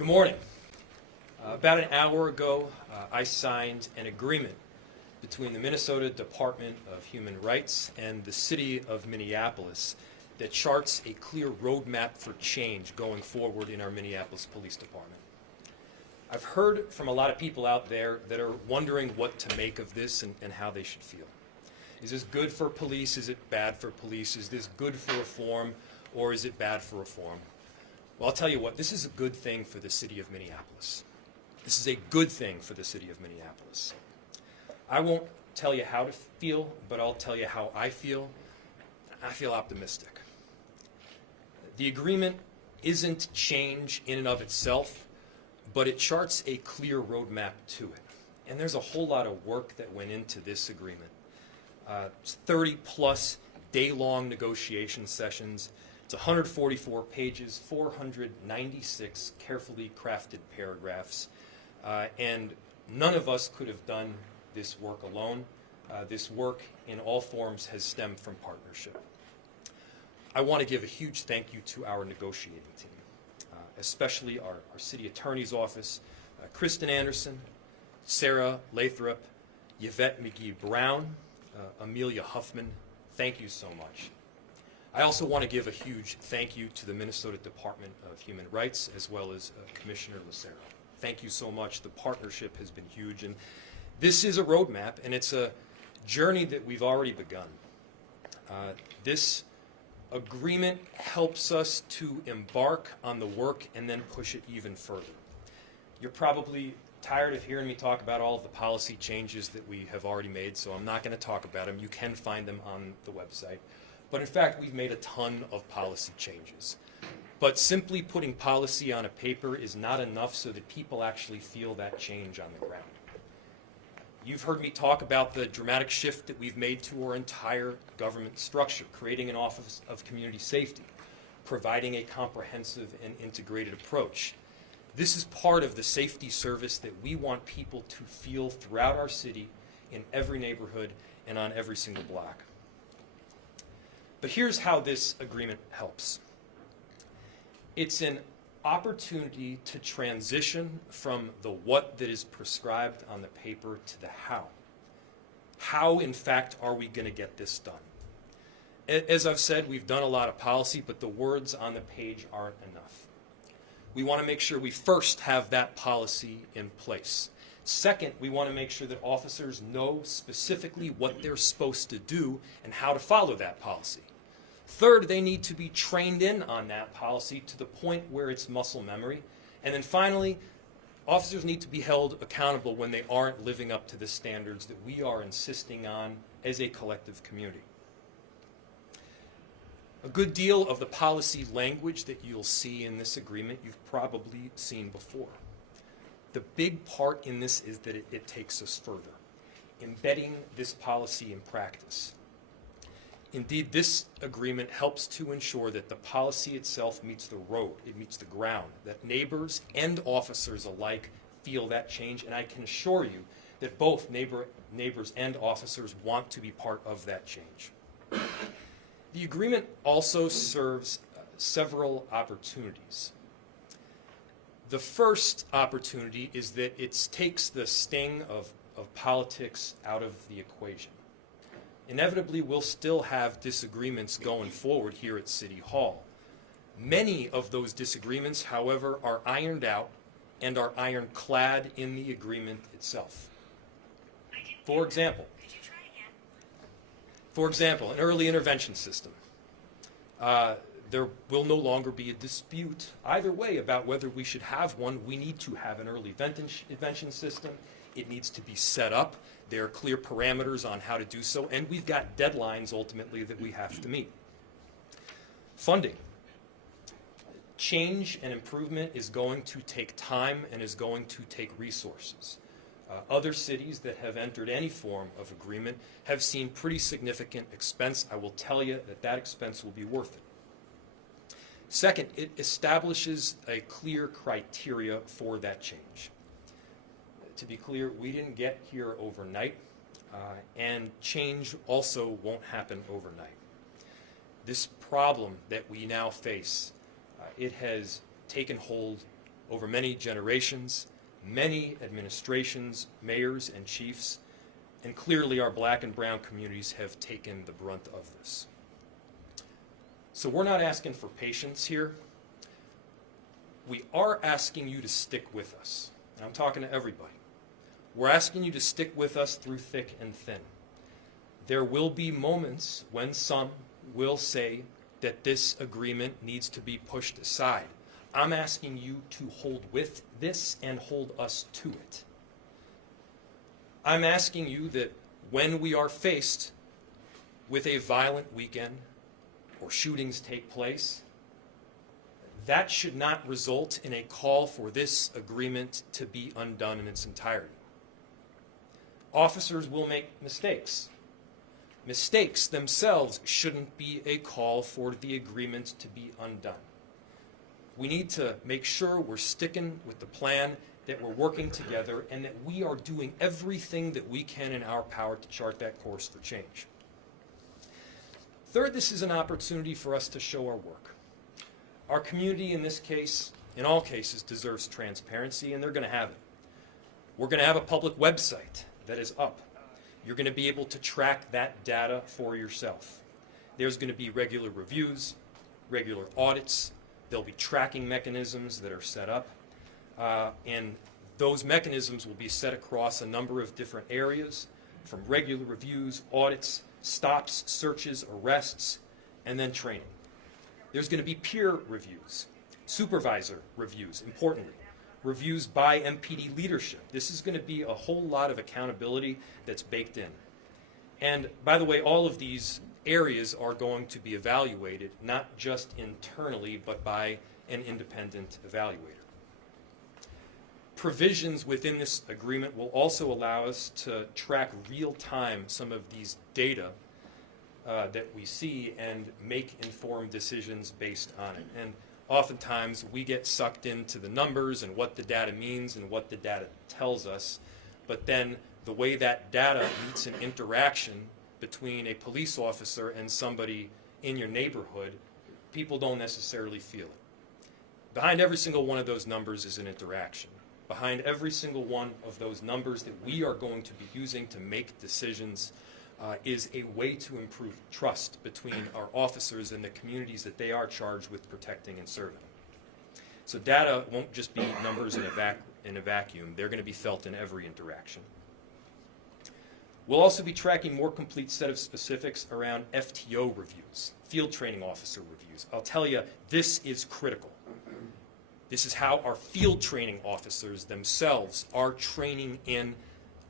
Good morning. About an hour ago, I signed an agreement between the Minnesota Department of Human Rights and the City of Minneapolis that charts a clear roadmap for change going forward in our Minneapolis Police Department. I've heard from a lot of people out there that are wondering what to make of this and how they should feel. Is this good for police? Is it bad for police? Is this good for reform, or is it bad for reform? Well, I'll tell you what, this is a good thing for the city of Minneapolis. This is a good thing for the city of Minneapolis. I won't tell you how to feel, but I'll tell you how I feel. I feel optimistic. The agreement isn't change in and of itself, but it charts a clear roadmap to it. And there's a whole lot of work that went into this agreement. 30-plus day-long negotiation sessions. It's 144 pages, 496 carefully crafted paragraphs, and none of us could have done this work alone. This work in all forms has stemmed from partnership. I want to give a huge thank you to our negotiating team, especially our city attorney's office, Kristen Anderson, Sarah Lathrop, Yvette McGee-Brown, Amelia Huffman. Thank you so much. I also want to give a huge thank you to the Minnesota Department of Human Rights as well as Commissioner Lucero. Thank you so much. The partnership has been huge, and this is a roadmap, and it's a journey that we've already begun. This agreement helps us to embark on the work and then push it even further. You're probably tired of hearing me talk about all of the policy changes that we have already made, so I'm not going to talk about them. You can find them on the website. But in fact, we've made a ton of policy changes. But simply putting policy on a paper is not enough so that people actually feel that change on the ground. You've heard me talk about the dramatic shift that we've made to our entire government structure, creating an Office of Community Safety, providing a comprehensive and integrated approach. This is part of the safety service that we want people to feel throughout our city, in every neighborhood, and on every single block. But here's how this agreement helps. It's an opportunity to transition from the what that is prescribed on the paper to the how. How, in fact, are we going to get this done? As I've said, we've done a lot of policy, but the words on the page aren't enough. We want to make sure we first have that policy in place. Second, we want to make sure that officers know specifically what they're supposed to do and how to follow that policy. Third, they need to be trained in on that policy to the point where it's muscle memory. And then finally, officers need to be held accountable when they aren't living up to the standards that we are insisting on as a collective community. A good deal of the policy language that you'll see in this agreement you've probably seen before. The big part in this is that it takes us further, embedding this policy in practice. Indeed, this agreement helps to ensure that the policy itself meets the road, it meets the ground, that neighbors and officers alike feel that change, and I can assure you that both neighbors and officers want to be part of that change. The agreement also serves several opportunities. The first opportunity is that it takes the sting of politics out of the equation. Inevitably, we'll still have disagreements going forward here at City Hall. Many of those disagreements, however, are ironed out and are ironclad in the agreement itself. For example, an early intervention system. There will no longer be a dispute either way about whether we should have one. We need to have an early intervention system. It needs to be set up. There are clear parameters on how to do so, and we've got deadlines ultimately that we have to meet. Funding. Change and improvement is going to take time and is going to take resources. Other cities that have entered any form of agreement have seen pretty significant expense. I will tell you that that expense will be worth it. Second, it establishes a clear criteria for that change. To be clear, we didn't get here overnight, and change also won't happen overnight. This problem that we now face, it has taken hold over many generations, many administrations, mayors, and chiefs, and clearly our black and brown communities have taken the brunt of this. So we're not asking for patience here. We are asking you to stick with us. And I'm talking to everybody. We're asking you to stick with us through thick and thin. There will be moments when some will say that this agreement needs to be pushed aside. I'm asking you to hold with this and hold us to it. I'm asking you that when we are faced with a violent weekend or shootings take place, that should not result in a call for this agreement to be undone in its entirety. Officers will make mistakes. Mistakes themselves shouldn't be a call for the agreement to be undone. We need to make sure we're sticking with the plan, that we're working together, and that we are doing everything that we can in our power to chart that course for change. Third, this is an opportunity for us to show our work. Our community, in this case, in all cases, deserves transparency, and they're going to have it. We're going to have a public website that is up. You're going to be able to track that data for yourself. There's going to be regular reviews, regular audits. There'll be tracking mechanisms that are set up. And those mechanisms will be set across a number of different areas, from regular reviews, audits, stops, searches, arrests, and then training. There's going to be peer reviews, supervisor reviews, importantly, reviews by MPD leadership. This is going to be a whole lot of accountability that's baked in. And by the way, all of these areas are going to be evaluated, not just internally, but by an independent evaluator. Provisions within this agreement will also allow us to track real-time some of these data that we see and make informed decisions based on it. And oftentimes we get sucked into the numbers and what the data means and what the data tells us, but then the way that data meets an interaction between a police officer and somebody in your neighborhood, people don't necessarily feel it. Behind every single one of those numbers is an interaction. Behind every single one of those numbers that we are going to be using to make decisions is a way to improve trust between our officers and the communities that they are charged with protecting and serving. So data won't just be numbers in a vacuum. They're going to be felt in every interaction. We'll also be tracking more complete set of specifics around FTO reviews, field training officer reviews. I'll tell you, this is critical. This is how our field training officers themselves are training in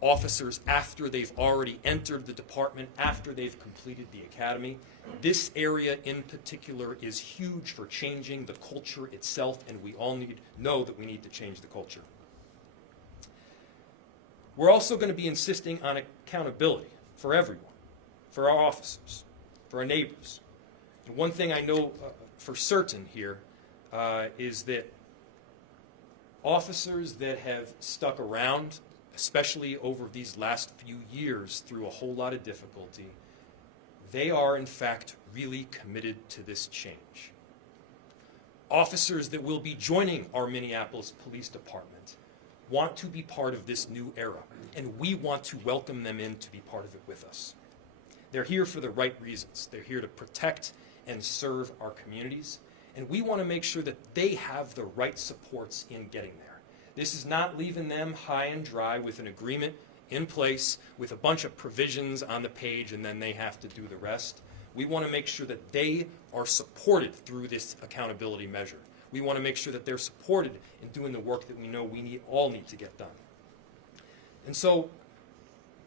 officers after they've already entered the department, after they've completed the academy. This area in particular is huge for changing the culture itself, and we all know that we need to change the culture. We're also going to be insisting on accountability for everyone, for our officers, for our neighbors. And one thing I know for certain here is that officers that have stuck around, especially over these last few years through a whole lot of difficulty, they are in fact really committed to this change. Officers that will be joining our Minneapolis Police Department want to be part of this new era, and we want to welcome them in to be part of it with us. They're here for the right reasons. They're here to protect and serve our communities, and we want to make sure that they have the right supports in getting there. This is not leaving them high and dry with an agreement in place with a bunch of provisions on the page and then they have to do the rest. We want to make sure that they are supported through this accountability measure. We want to make sure that they're supported in doing the work that we know we all need to get done. And so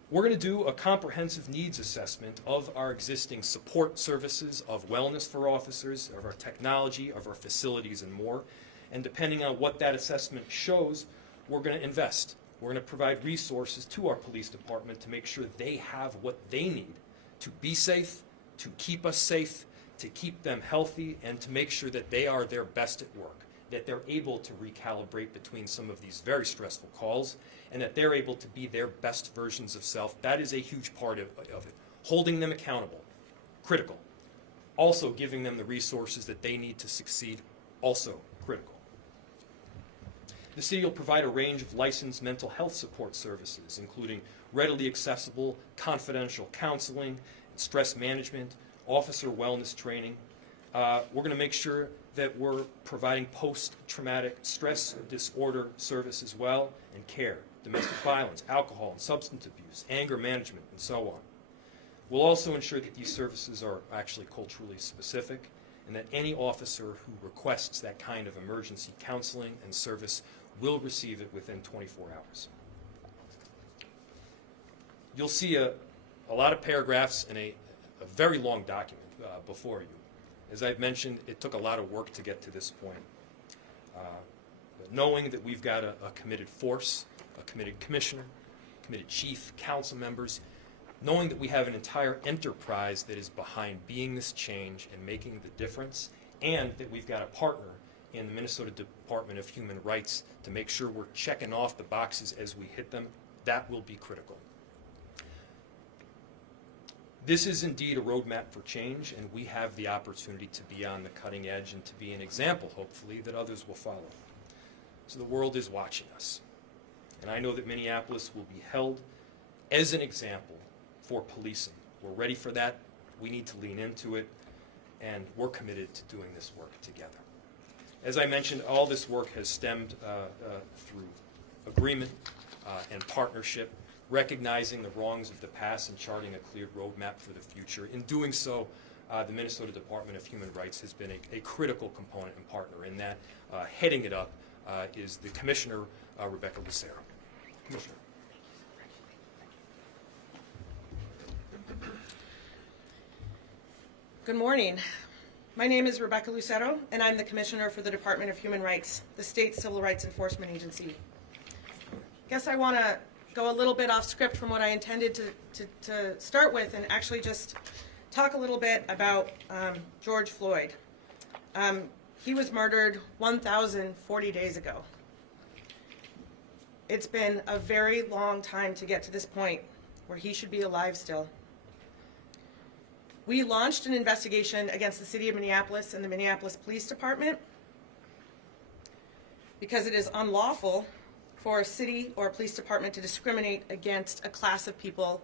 we're going to do a comprehensive needs assessment of our existing support services, of wellness for officers, of our technology, of our facilities, and more. And depending on what that assessment shows, we're going to invest. We're going to provide resources to our police department to make sure they have what they need to be safe, to keep us safe, to keep them healthy, and to make sure that they are their best at work, that they're able to recalibrate between some of these very stressful calls, and that they're able to be their best versions of self. That is a huge part of it. Holding them accountable, critical. Also giving them the resources that they need to succeed, also critical. The city will provide a range of licensed mental health support services, including readily accessible, confidential counseling, stress management, officer wellness training. We're going to make sure that we're providing post-traumatic stress disorder service as well, and care, domestic violence, alcohol and substance abuse, anger management, and so on. We'll also ensure that these services are actually culturally specific, and that any officer who requests that kind of emergency counseling and service will receive it within 24 hours. You'll see a lot of paragraphs in a very long document before you. As I've mentioned, it took a lot of work to get to this point. But knowing that we've got a committed force, a committed commissioner, committed chief, council members, knowing that we have an entire enterprise that is behind being this change and making the difference, and that we've got a partner in the Minnesota Department of Human Rights to make sure we're checking off the boxes as we hit them, that will be critical. This is indeed a roadmap for change, and we have the opportunity to be on the cutting edge and to be an example, hopefully, that others will follow. So the world is watching us, and I know that Minneapolis will be held as an example for policing. We're ready for that. We need to lean into it, and we're committed to doing this work together. As I mentioned, all this work has stemmed through agreement and partnership, recognizing the wrongs of the past and charting a clear roadmap for the future. In doing so, the Minnesota Department of Human Rights has been a critical component and partner in that. Heading it up is the Commissioner, Rebecca Lucero. Commissioner. Good morning. My name is Rebecca Lucero, and I'm the Commissioner for the Department of Human Rights, the state civil rights enforcement agency. Guess I want to go a little bit off script from what I intended to start with, and actually just talk a little bit about George Floyd. He was murdered 1,040 days ago. It's been a very long time to get to this point where he should be alive still. We launched an investigation against the city of Minneapolis and the Minneapolis Police Department because it is unlawful for a city or a police department to discriminate against a class of people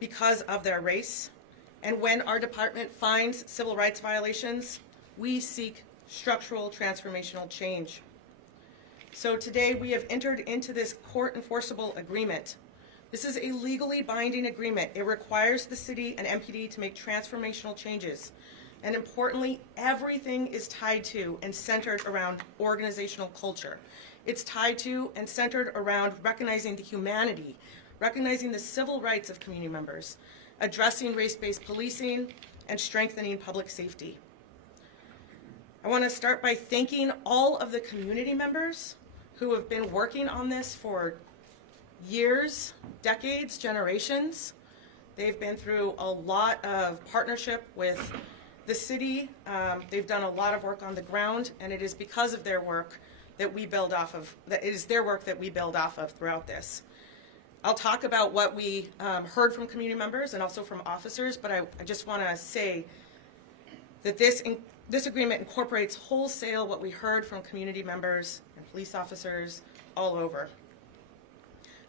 because of their race. And when our department finds civil rights violations, we seek structural transformational change. So today we have entered into this court enforceable agreement. This is a legally binding agreement. It requires the city and MPD to make transformational changes. And importantly, everything is tied to and centered around organizational culture. It's tied to and centered around recognizing the humanity, recognizing the civil rights of community members, addressing race-based policing, and strengthening public safety. I want to start by thanking all of the community members who have been working on this for years, decades, generations. They've been through a lot of partnership with the city. They've done a lot of work on the ground, and it is because of their work that we build off of, that it is their work that we build off of throughout this. I'll talk about what we heard from community members and also from officers, but I just want to say that this agreement incorporates wholesale what we heard from community members and police officers all over.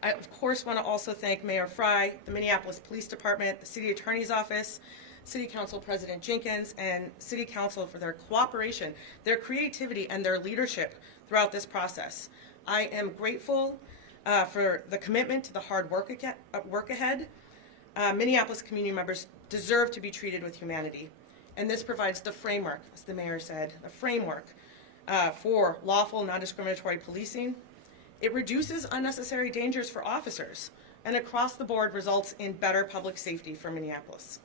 I, of course, want to also thank Mayor Fry, the Minneapolis Police Department, the City Attorney's Office, City Council President Jenkins, and City Council for their cooperation, their creativity, and their leadership throughout this process. I am grateful for the commitment to the hard work ahead. Minneapolis community members deserve to be treated with humanity, and this provides the framework, as the mayor said, a framework for lawful, non-discriminatory policing. It reduces unnecessary dangers for officers, and across the board results in better public safety for Minneapolis.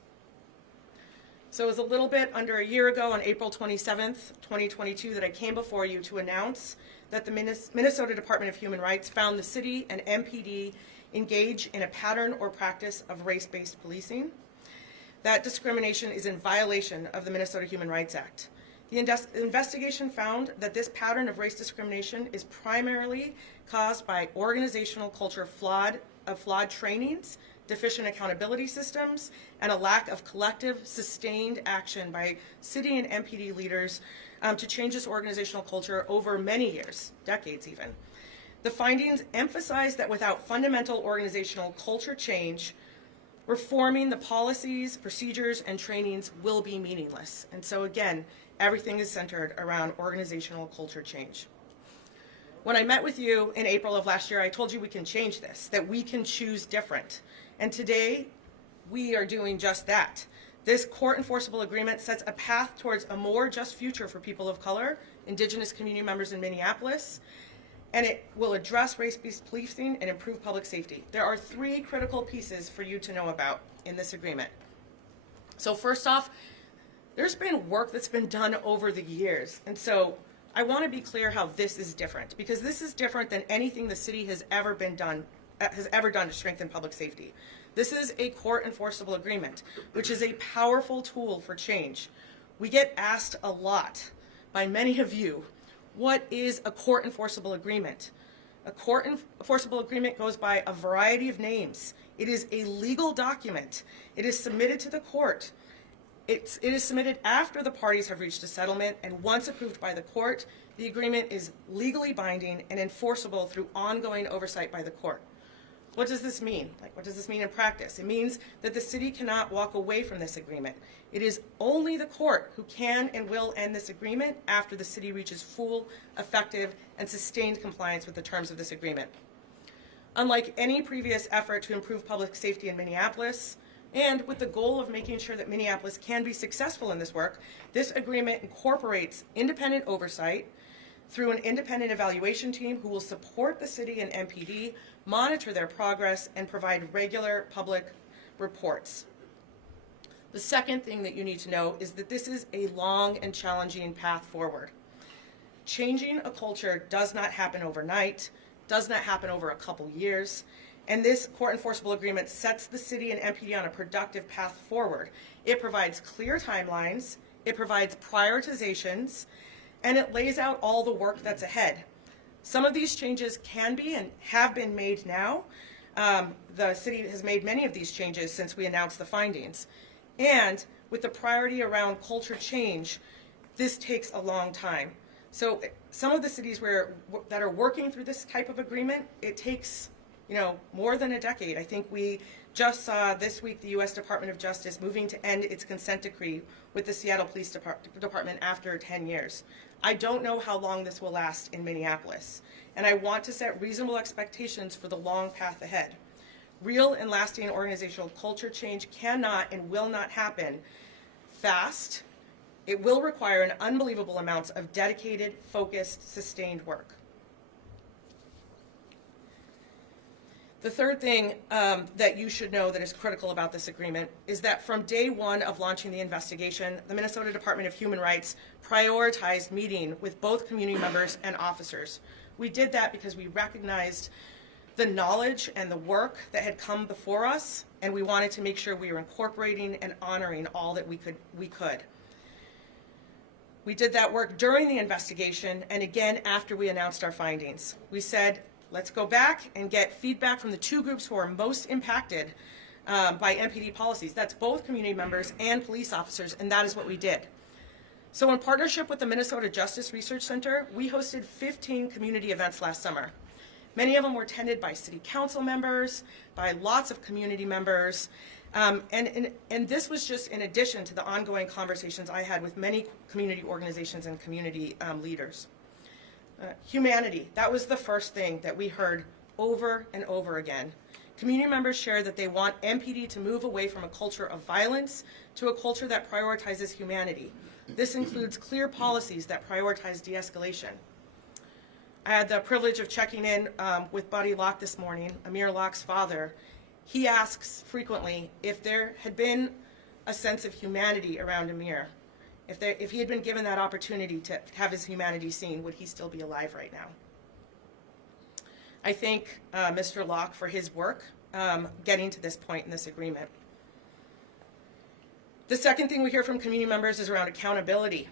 So it was a little bit under a year ago, on April 27th, 2022, that I came before you to announce that the Minnesota Department of Human Rights found the city and MPD engage in a pattern or practice of race-based policing. That discrimination is in violation of the Minnesota Human Rights Act. The investigation found that this pattern of race discrimination is primarily caused by organizational culture flawed trainings, deficient accountability systems, and a lack of collective, sustained action by city and MPD leaders to change this organizational culture over many years, decades even. The findings emphasize that without fundamental organizational culture change, reforming the policies, procedures, and trainings will be meaningless. And so again, everything is centered around organizational culture change. When I met with you in April of last year, I told you we can change this, that we can choose different. And today, we are doing just that. This court enforceable agreement sets a path towards a more just future for people of color, Indigenous community members in Minneapolis, and it will address race-based policing and improve public safety. There are 3 critical pieces for you to know about in this agreement. So first off, there's been work that's been done over the years. And so I want to be clear how this is different, because this is different than anything the city has ever done to strengthen public safety. This is a court enforceable agreement, which is a powerful tool for change. We get asked a lot by many of you, what is a court enforceable agreement? A court enforceable agreement goes by a variety of names. It is a legal document. It is submitted to the court. It is submitted after the parties have reached a settlement, and once approved by the court, the agreement is legally binding and enforceable through ongoing oversight by the court. What does this mean? What does this mean in practice? It means that the city cannot walk away from this agreement. It is only the court who can and will end this agreement after the city reaches full, effective, and sustained compliance with the terms of this agreement. Unlike any previous effort to improve public safety in Minneapolis, and with the goal of making sure that Minneapolis can be successful in this work, this agreement incorporates independent oversight through an independent evaluation team who will support the city and MPD, monitor their progress, and provide regular public reports. The second thing that you need to know is that this is a long and challenging path forward. Changing a culture does not happen overnight, does not happen over a couple years, and this court enforceable agreement sets the city and MPD on a productive path forward. It provides clear timelines, it provides prioritizations, and it lays out all the work that's ahead. Some of these changes can be and have been made now. The city has made many of these changes since we announced the findings. And with the priority around culture change, this takes a long time. So some of the cities that are working through this type of agreement, it takes more than a decade. I think we just saw this week the U.S. Department of Justice moving to end its consent decree with the Seattle Police Department after 10 years. I don't know how long this will last in Minneapolis, and I want to set reasonable expectations for the long path ahead. Real and lasting organizational culture change cannot and will not happen fast. It will require an unbelievable amount of dedicated, focused, sustained work. The third thing that you should know that is critical about this agreement is that from day one of launching the investigation, the Minnesota Department of Human Rights prioritized meeting with both community members and officers. We did that because we recognized the knowledge and the work that had come before us, and we wanted to make sure we were incorporating and honoring all that we could. We did that work during the investigation and again after we announced our findings. We said, let's go back and get feedback from the 2 groups who are most impacted by MPD policies. That's both community members and police officers, and that is what we did. So in partnership with the Minnesota Justice Research Center, we hosted 15 community events last summer. Many of them were attended by city council members, by lots of community members, and this was just in addition to the ongoing conversations I had with many community organizations and community leaders. Humanity, that was the first thing that we heard over and over again. Community members shared that they want MPD to move away from a culture of violence to a culture that prioritizes humanity. This includes clear policies that prioritize de-escalation. I had the privilege of checking in with Buddy Locke this morning, Amir Locke's father. He asks frequently if there had been a sense of humanity around Amir. If he had been given that opportunity to have his humanity seen, would he still be alive right now? I thank Mr. Locke for his work getting to this point in this agreement. The second thing we hear from community members is around accountability.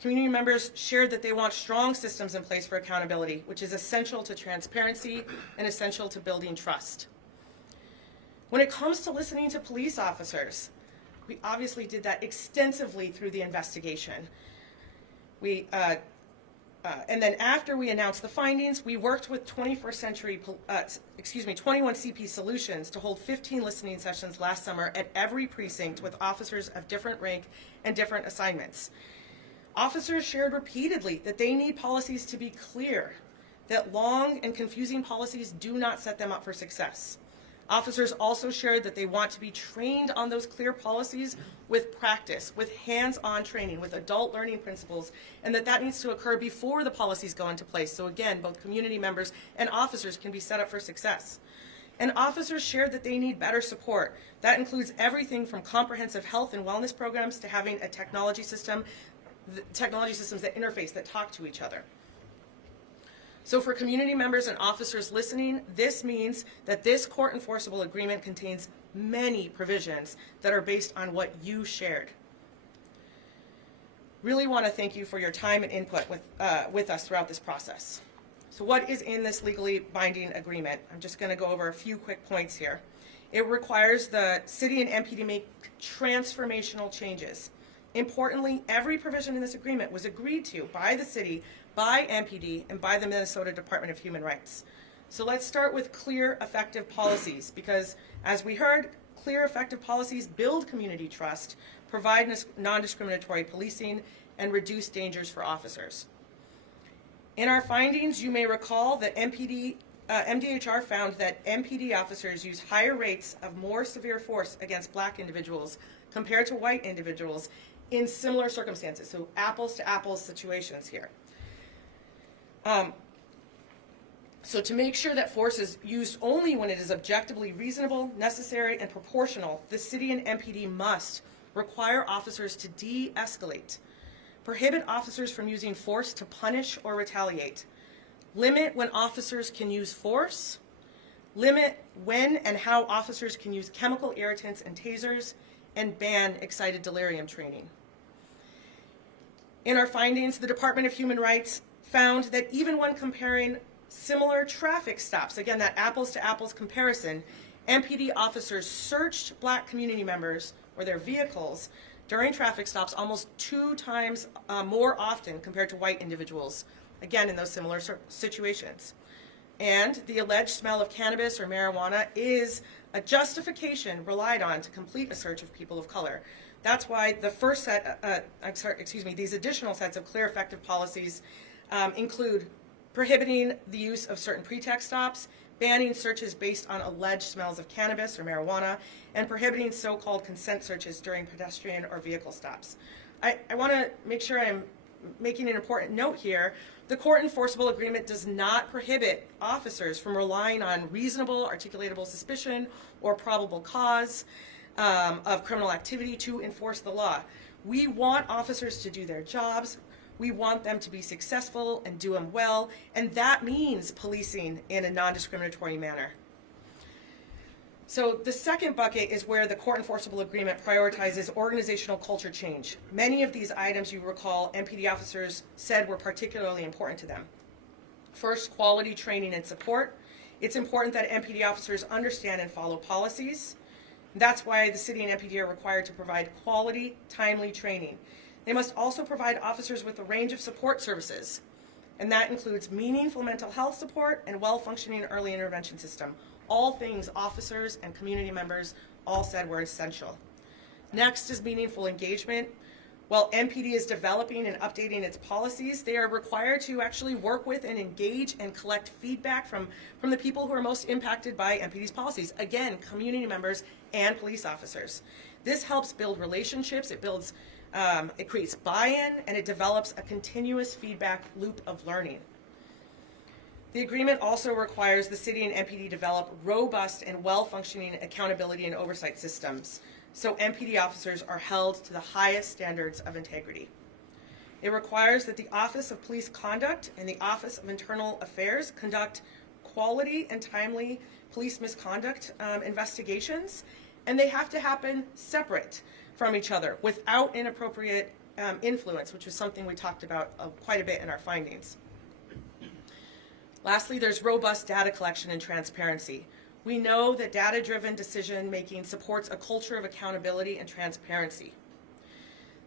Community members shared that they want strong systems in place for accountability, which is essential to transparency and essential to building trust. When it comes to listening to police officers, we obviously did that extensively through the investigation. We And then after we announced the findings, we worked with 21 CP Solutions to hold 15 listening sessions last summer at every precinct with officers of different rank and different assignments. Officers shared repeatedly that they need policies to be clear, that long and confusing policies do not set them up for success. Officers also shared that they want to be trained on those clear policies with practice, with hands-on training, with adult learning principles, and that needs to occur before the policies go into place. So again, both community members and officers can be set up for success. And officers shared that they need better support. That includes everything from comprehensive health and wellness programs to having a technology systems that interface, that talk to each other. So for community members and officers listening, this means that this court enforceable agreement contains many provisions that are based on what you shared. Really want to thank you for your time and input with us throughout this process. So what is in this legally binding agreement? I'm just going to go over a few quick points here. It requires the city and MPD to make transformational changes. Importantly, every provision in this agreement was agreed to by the city, by MPD, and by the Minnesota Department of Human Rights. So let's start with clear, effective policies, because as we heard, clear, effective policies build community trust, provide non-discriminatory policing, and reduce dangers for officers. In our findings, you may recall that MDHR found that MPD officers use higher rates of more severe force against black individuals compared to white individuals in similar circumstances, so apples to apples situations here. So to make sure that force is used only when it is objectively reasonable, necessary, and proportional, the city and MPD must require officers to de-escalate, prohibit officers from using force to punish or retaliate, limit when officers can use force, limit when and how officers can use chemical irritants and tasers, and ban excited delirium training. In our findings, the Department of Human Rights found that even when comparing similar traffic stops, again, that apples to apples comparison, MPD officers searched black community members or their vehicles during traffic stops almost 2 times more often compared to white individuals, again, in those similar situations. And the alleged smell of cannabis or marijuana is a justification relied on to complete a search of people of color. That's why the first set, these additional sets of clear, effective policies include prohibiting the use of certain pretext stops, banning searches based on alleged smells of cannabis or marijuana, and prohibiting so-called consent searches during pedestrian or vehicle stops. I want to make sure I'm making an important note here. The court enforceable agreement does not prohibit officers from relying on reasonable, articulatable suspicion or probable cause of criminal activity to enforce the law. We want officers to do their jobs. We want them to be successful and do them well, and that means policing in a non-discriminatory manner. So the second bucket is where the court enforceable agreement prioritizes organizational culture change. Many of these items, you recall, MPD officers said were particularly important to them. First, quality training and support. It's important that MPD officers understand and follow policies. That's why the city and MPD are required to provide quality, timely training. They must also provide officers with a range of support services, and that includes meaningful mental health support and well-functioning early intervention system. All things officers and community members all said were essential. Next is meaningful engagement. While MPD is developing and updating its policies, they are required to actually work with and engage and collect feedback from the people who are most impacted by MPD's policies. Again, community members and police officers. This helps build relationships, it creates buy-in, and it develops a continuous feedback loop of learning. The agreement also requires the city and MPD develop robust and well-functioning accountability and oversight systems, so MPD officers are held to the highest standards of integrity. It requires that the Office of Police Conduct and the Office of Internal Affairs conduct quality and timely police misconduct investigations, and they have to happen separate from each other without inappropriate influence, which was something we talked about quite a bit in our findings. Lastly, there's robust data collection and transparency. We know that data-driven decision-making supports a culture of accountability and transparency.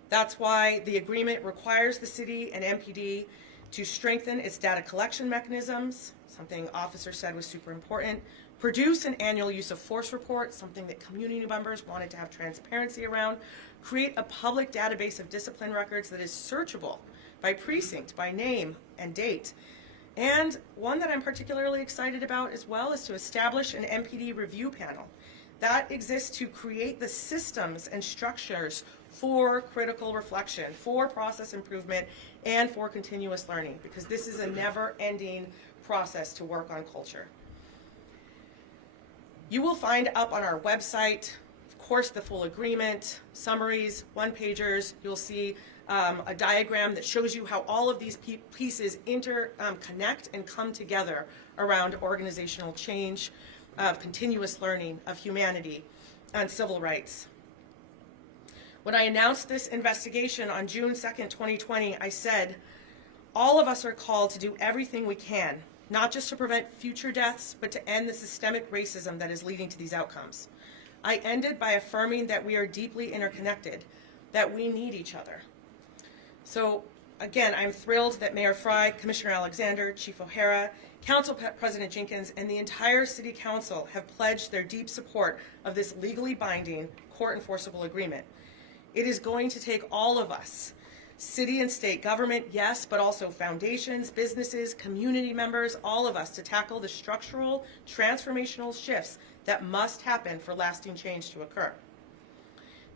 That's why the agreement requires the city and MPD to strengthen its data collection mechanisms, something officers said was super important, produce an annual use of force report, something that community members wanted to have transparency around, create a public database of discipline records that is searchable by precinct, by name and date. And one that I'm particularly excited about as well is to establish an MPD review panel that exists to create the systems and structures for critical reflection, for process improvement, and for continuous learning, because this is a never-ending process to work on culture. You will find up on our website, of course, the full agreement, summaries, one-pagers. You'll see a diagram that shows you how all of these pieces connect and come together around organizational change, of continuous learning, of humanity, and civil rights. When I announced this investigation on June 2nd, 2020, I said, all of us are called to do everything we can, not just to prevent future deaths, but to end the systemic racism that is leading to these outcomes. I ended by affirming that we are deeply interconnected, that we need each other. So again, I'm thrilled that Mayor Fry, Commissioner Alexander, Chief O'Hara, Council President Jenkins, and the entire City Council have pledged their deep support of this legally binding, court-enforceable agreement. It is going to take all of us, city and state government, yes, but also foundations, businesses, community members, all of us, to tackle the structural, transformational shifts that must happen for lasting change to occur.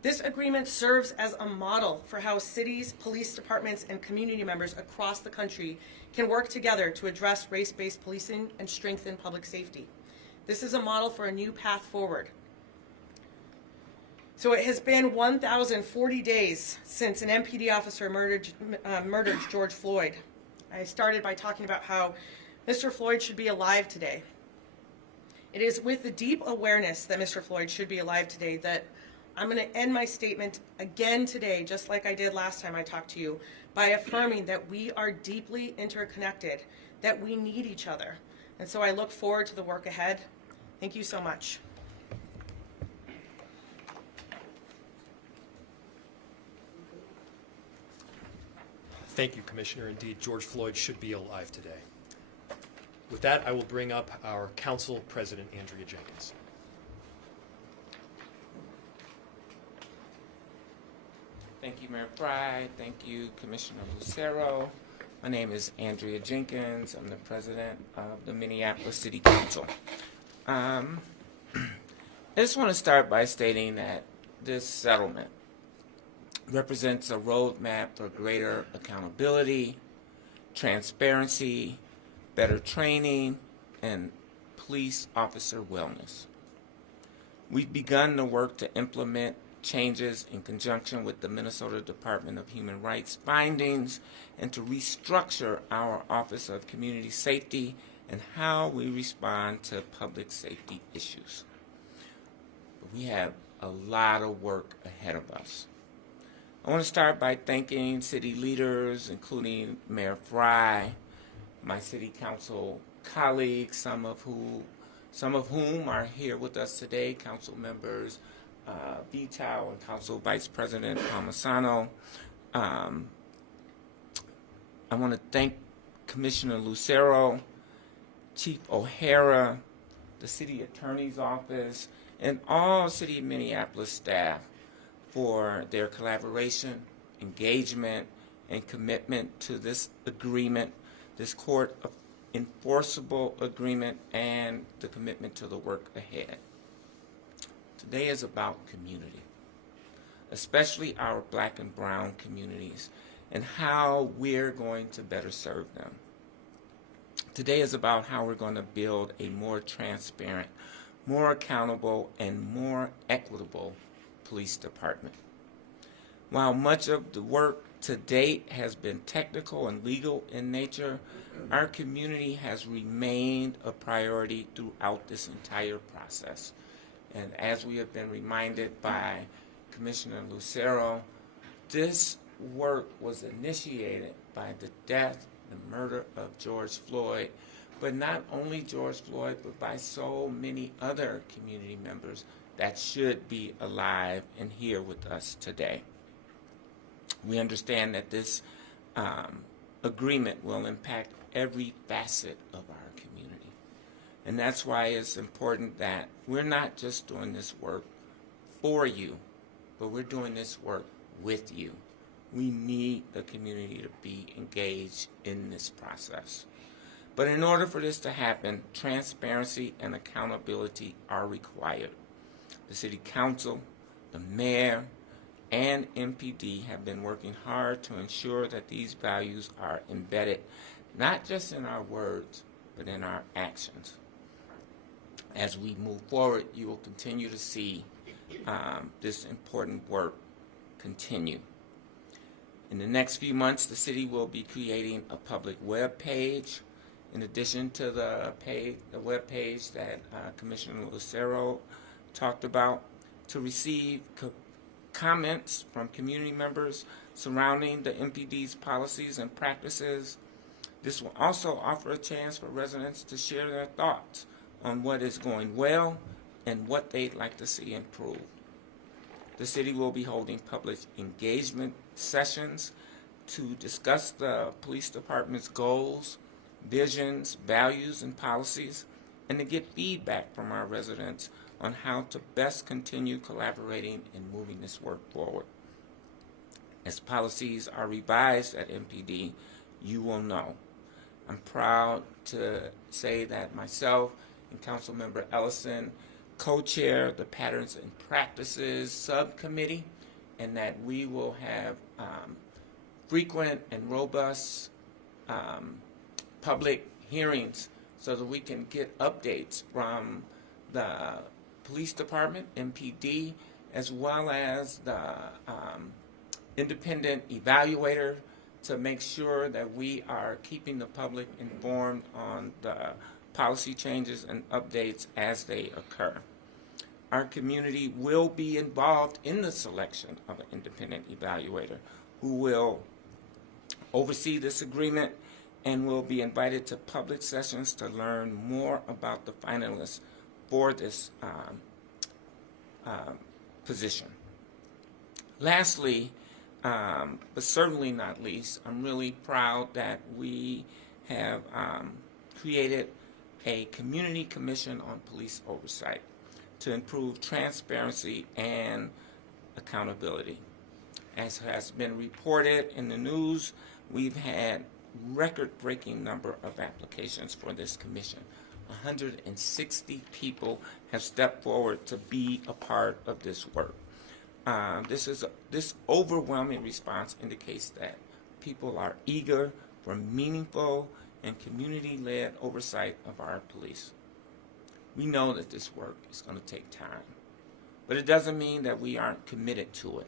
This agreement serves as a model for how cities, police departments, and community members across the country can work together to address race-based policing and strengthen public safety. This is a model for a new path forward. So it has been 1,040 days since an MPD officer murdered George Floyd. I started by talking about how Mr. Floyd should be alive today. It is with the deep awareness that Mr. Floyd should be alive today that I'm going to end my statement again today, just like I did last time I talked to you, by affirming that we are deeply interconnected, that we need each other. And so I look forward to the work ahead. Thank you so much. Thank you, Commissioner. Indeed, George Floyd should be alive today. With that, I will bring up our Council President, Andrea Jenkins. Thank you, Mayor Fry. Thank you, Commissioner Lucero. My name is Andrea Jenkins. I'm the president of the Minneapolis City Council. I just want to start by stating that this settlement represents a roadmap for greater accountability, transparency, better training, and police officer wellness. We've begun the work to implement changes in conjunction with the Minnesota Department of Human Rights findings and to restructure our Office of Community Safety and how we respond to public safety issues. We have a lot of work ahead of us. I want to start by thanking city leaders, including Mayor Fry, my city council colleagues, some of whom are here with us today, council members Vitow and Council Vice President Palmisano. I want to thank Commissioner Lucero, Chief O'Hara, the City Attorney's Office, and all City of Minneapolis staff for their collaboration, engagement, and commitment to this agreement, this court enforceable agreement, and the commitment to the work ahead. Today is about community, especially our black and brown communities, and how we're going to better serve them. Today is about how we're going to build a more transparent, more accountable, and more equitable police department. While much of the work to date has been technical and legal in nature, our community has remained a priority throughout this entire process. And as we have been reminded by Commissioner Lucero, this work was initiated by the death, the murder of George Floyd, but not only George Floyd, but by so many other community members that should be alive and here with us today. We understand that this agreement will impact every facet of our community. And that's why it's important that we're not just doing this work for you, but we're doing this work with you. We need the community to be engaged in this process. But in order for this to happen, transparency and accountability are required. The City Council, the Mayor, and MPD have been working hard to ensure that these values are embedded not just in our words, but in our actions. As we move forward, you will continue to see this important work continue. In the next few months, the city will be creating a public web page, in addition to the web page that Commissioner Lucero talked about, to receive comments from community members surrounding the MPD's policies and practices. This will also offer a chance for residents to share their thoughts on what is going well and what they'd like to see improved. The city will be holding public engagement sessions to discuss the police department's goals, visions, values, and policies, and to get feedback from our residents on how to best continue collaborating and moving this work forward. As policies are revised at MPD, you will know. I'm proud to say that myself and Councilmember Ellison co-chair the Patterns and Practices Subcommittee, and that we will have frequent and robust public hearings so that we can get updates from the police department, MPD, as well as the independent evaluator, to make sure that we are keeping the public informed on the policy changes and updates as they occur. Our community will be involved in the selection of an independent evaluator who will oversee this agreement and will be invited to public sessions to learn more about the finalists for this position. Lastly, but certainly not least, I'm really proud that we have created a community commission on police oversight to improve transparency and accountability. As has been reported in the news, we've had record-breaking number of applications for this commission. 160 people have stepped forward to be a part of this work. This overwhelming response indicates that people are eager for meaningful and community-led oversight of our police. We know that this work is going to take time, but it doesn't mean that we aren't committed to it,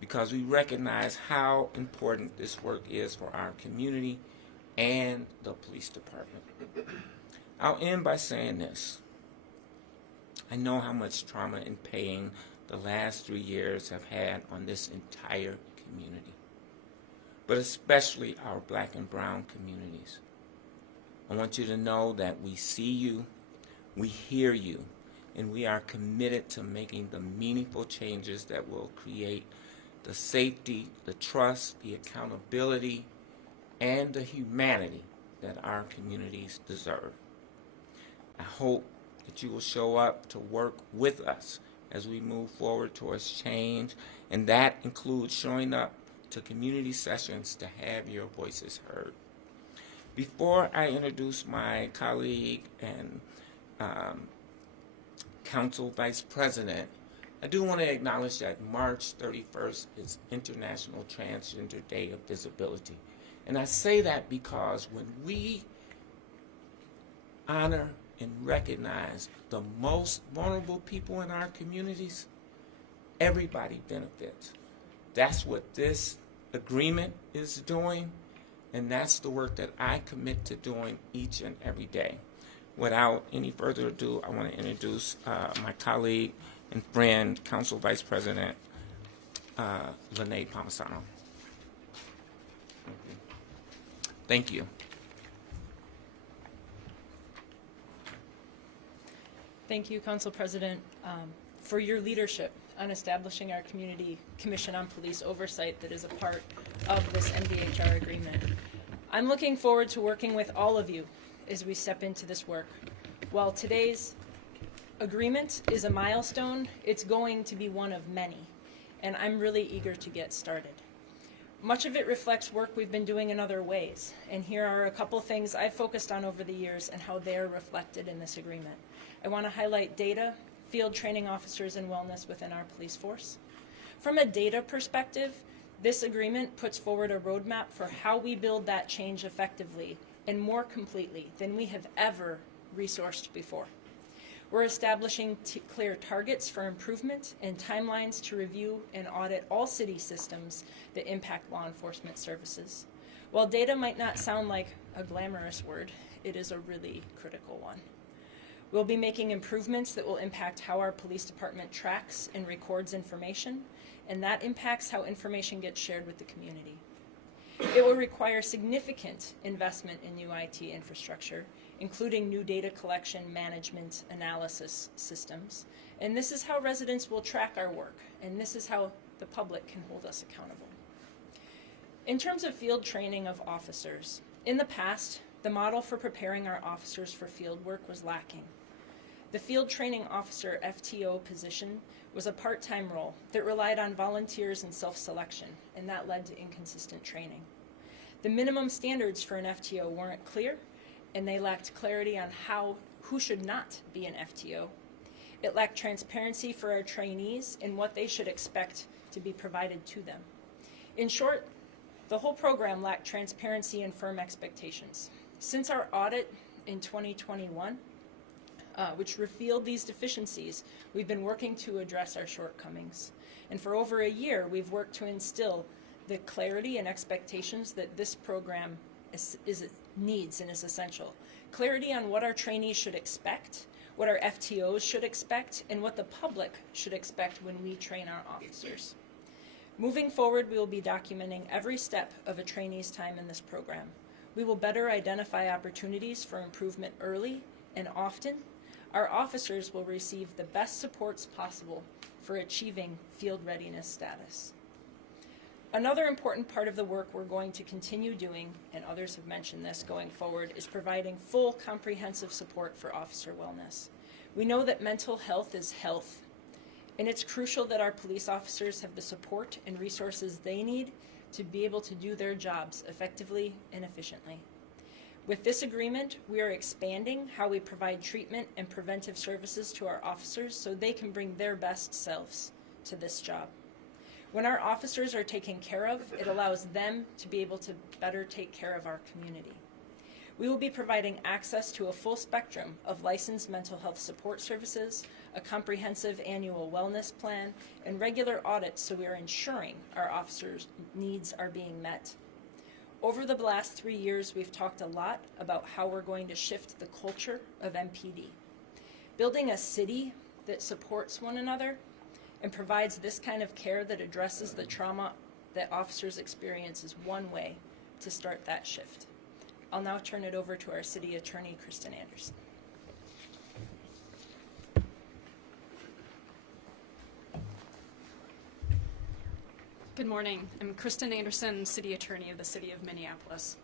because we recognize how important this work is for our community and the police department. I'll end by saying this. I know how much trauma and pain the last 3 years have had on this entire community, but especially our black and brown communities. I want you to know that we see you, we hear you, and we are committed to making the meaningful changes that will create the safety, the trust, the accountability, and the humanity that our communities deserve. I hope that you will show up to work with us as we move forward towards change, and that includes showing up to community sessions to have your voices heard. Before I introduce my colleague and Council Vice President, I do want to acknowledge that March 31st is International Transgender Day of Visibility. And I say that because when we honor and recognize the most vulnerable people in our communities, everybody benefits. That's what this agreement is doing, and that's the work that I commit to doing each and every day. Without any further ado, I want to introduce my colleague and friend, Council Vice President Lene Palmisano. Thank you. Thank you, Council President, for your leadership on establishing our Community Commission on Police Oversight that is a part of this NVHR agreement. I'm looking forward to working with all of you as we step into this work. While today's agreement is a milestone, it's going to be one of many, and I'm really eager to get started. Much of it reflects work we've been doing in other ways, and here are a couple things I've focused on over the years and how they're reflected in this agreement. I want to highlight data, field training officers, and wellness within our police force. From a data perspective, this agreement puts forward a roadmap for how we build that change effectively and more completely than we have ever resourced before. We're establishing clear targets for improvement and timelines to review and audit all city systems that impact law enforcement services. While data might not sound like a glamorous word, it is a really critical one. We'll be making improvements that will impact how our police department tracks and records information, and that impacts how information gets shared with the community. It will require significant investment in new IT infrastructure, including new data collection, management, analysis systems. And this is how residents will track our work, and this is how the public can hold us accountable. In terms of field training of officers, in the past, the model for preparing our officers for field work was lacking. The field training officer FTO position was a part-time role that relied on volunteers and self-selection, and that led to inconsistent training. The minimum standards for an FTO weren't clear, and they lacked clarity on who should not be an FTO. It lacked transparency for our trainees in what they should expect to be provided to them. In short, the whole program lacked transparency and firm expectations. Since our audit in 2021, which revealed these deficiencies, we've been working to address our shortcomings. And for over a year, we've worked to instill the clarity and expectations that this program needs and is essential. Clarity on what our trainees should expect, what our FTOs should expect, and what the public should expect when we train our officers. Moving forward, we will be documenting every step of a trainee's time in this program. We will better identify opportunities for improvement early and often. Our officers will receive the best supports possible for achieving field readiness status. Another important part of the work we're going to continue doing, and others have mentioned this going forward, is providing full comprehensive support for officer wellness. We know that mental health is health, and it's crucial that our police officers have the support and resources they need to be able to do their jobs effectively and efficiently. With this agreement, we are expanding how we provide treatment and preventive services to our officers so they can bring their best selves to this job. When our officers are taken care of, it allows them to be able to better take care of our community. We will be providing access to a full spectrum of licensed mental health support services, a comprehensive annual wellness plan, and regular audits so we are ensuring our officers' needs are being met. Over the last 3 years, we've talked a lot about how we're going to shift the culture of MPD. Building a city that supports one another and provides this kind of care that addresses the trauma that officers experience is one way to start that shift. I'll now turn it over to our City Attorney, Kristen Anderson. Good morning. I'm Kristen Anderson, City Attorney of the City of Minneapolis.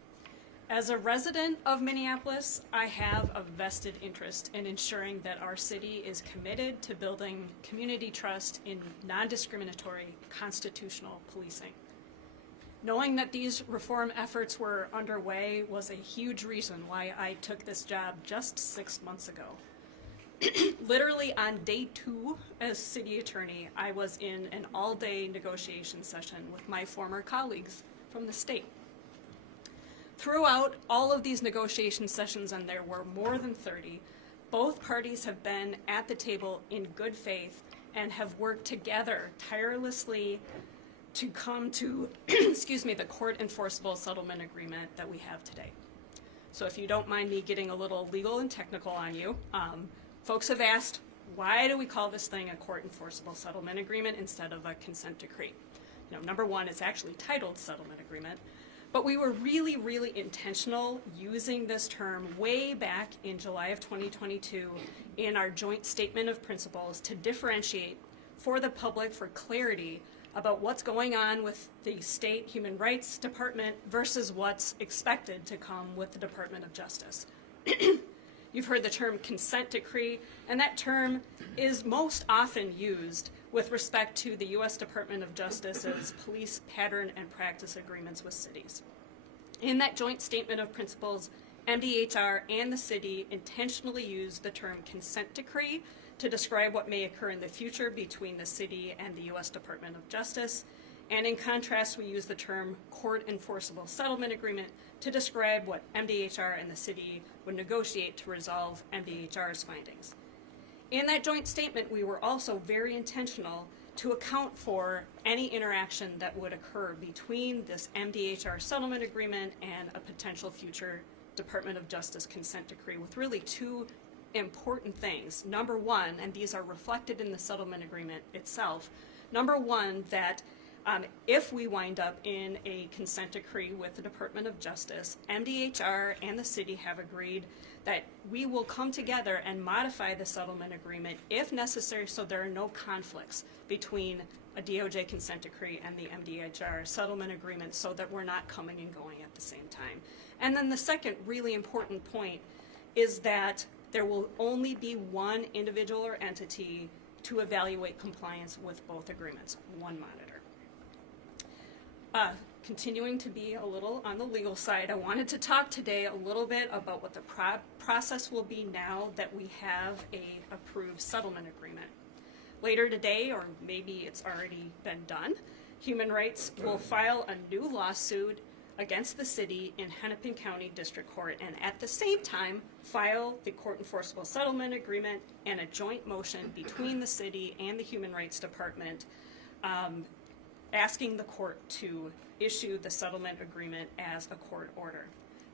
As a resident of Minneapolis, I have a vested interest in ensuring that our city is committed to building community trust in non-discriminatory constitutional policing. Knowing that these reform efforts were underway was a huge reason why I took this job just 6 months ago. Literally on day 2 as city attorney, I was in an all-day negotiation session with my former colleagues from the state. Throughout all of these negotiation sessions, and there were more than 30, both parties have been at the table in good faith and have worked together tirelessly to come to, the court enforceable settlement agreement that we have today. So if you don't mind me getting a little legal and technical on you, folks have asked, why do we call this thing a court enforceable settlement agreement instead of a consent decree? Number one, it's actually titled settlement agreement, but we were really, really intentional using this term way back in July of 2022 in our joint statement of principles to differentiate for the public for clarity about what's going on with the state human rights department versus what's expected to come with the Department of Justice. You've heard the term consent decree, and that term is most often used with respect to the U.S. Department of Justice's police pattern and practice agreements with cities. In that joint statement of principles, MDHR and the city intentionally used the term consent decree to describe what may occur in the future between the city and the U.S. Department of Justice. And in contrast, we use the term court enforceable settlement agreement to describe what MDHR and the city would negotiate to resolve MDHR's findings. In that joint statement, we were also very intentional to account for any interaction that would occur between this MDHR settlement agreement and a potential future Department of Justice consent decree with really two important things. Number one, and these are reflected in the settlement agreement itself, number one, that if we wind up in a consent decree with the Department of Justice, MDHR and the city have agreed that we will come together and modify the settlement agreement if necessary so there are no conflicts between a DOJ consent decree and the MDHR settlement agreement so that we're not coming and going at the same time. And then the second really important point is that there will only be one individual or entity to evaluate compliance with both agreements, one monitor. Continuing to be a little on the legal side, I wanted to talk today a little bit about what the process will be now that we have a approved settlement agreement. Later today, or maybe it's already been done, Human Rights will file a new lawsuit against the city in Hennepin County District Court, and at the same time file the court enforceable settlement agreement and a joint motion between the city and the Human Rights Department asking the court to issue the settlement agreement as a court order.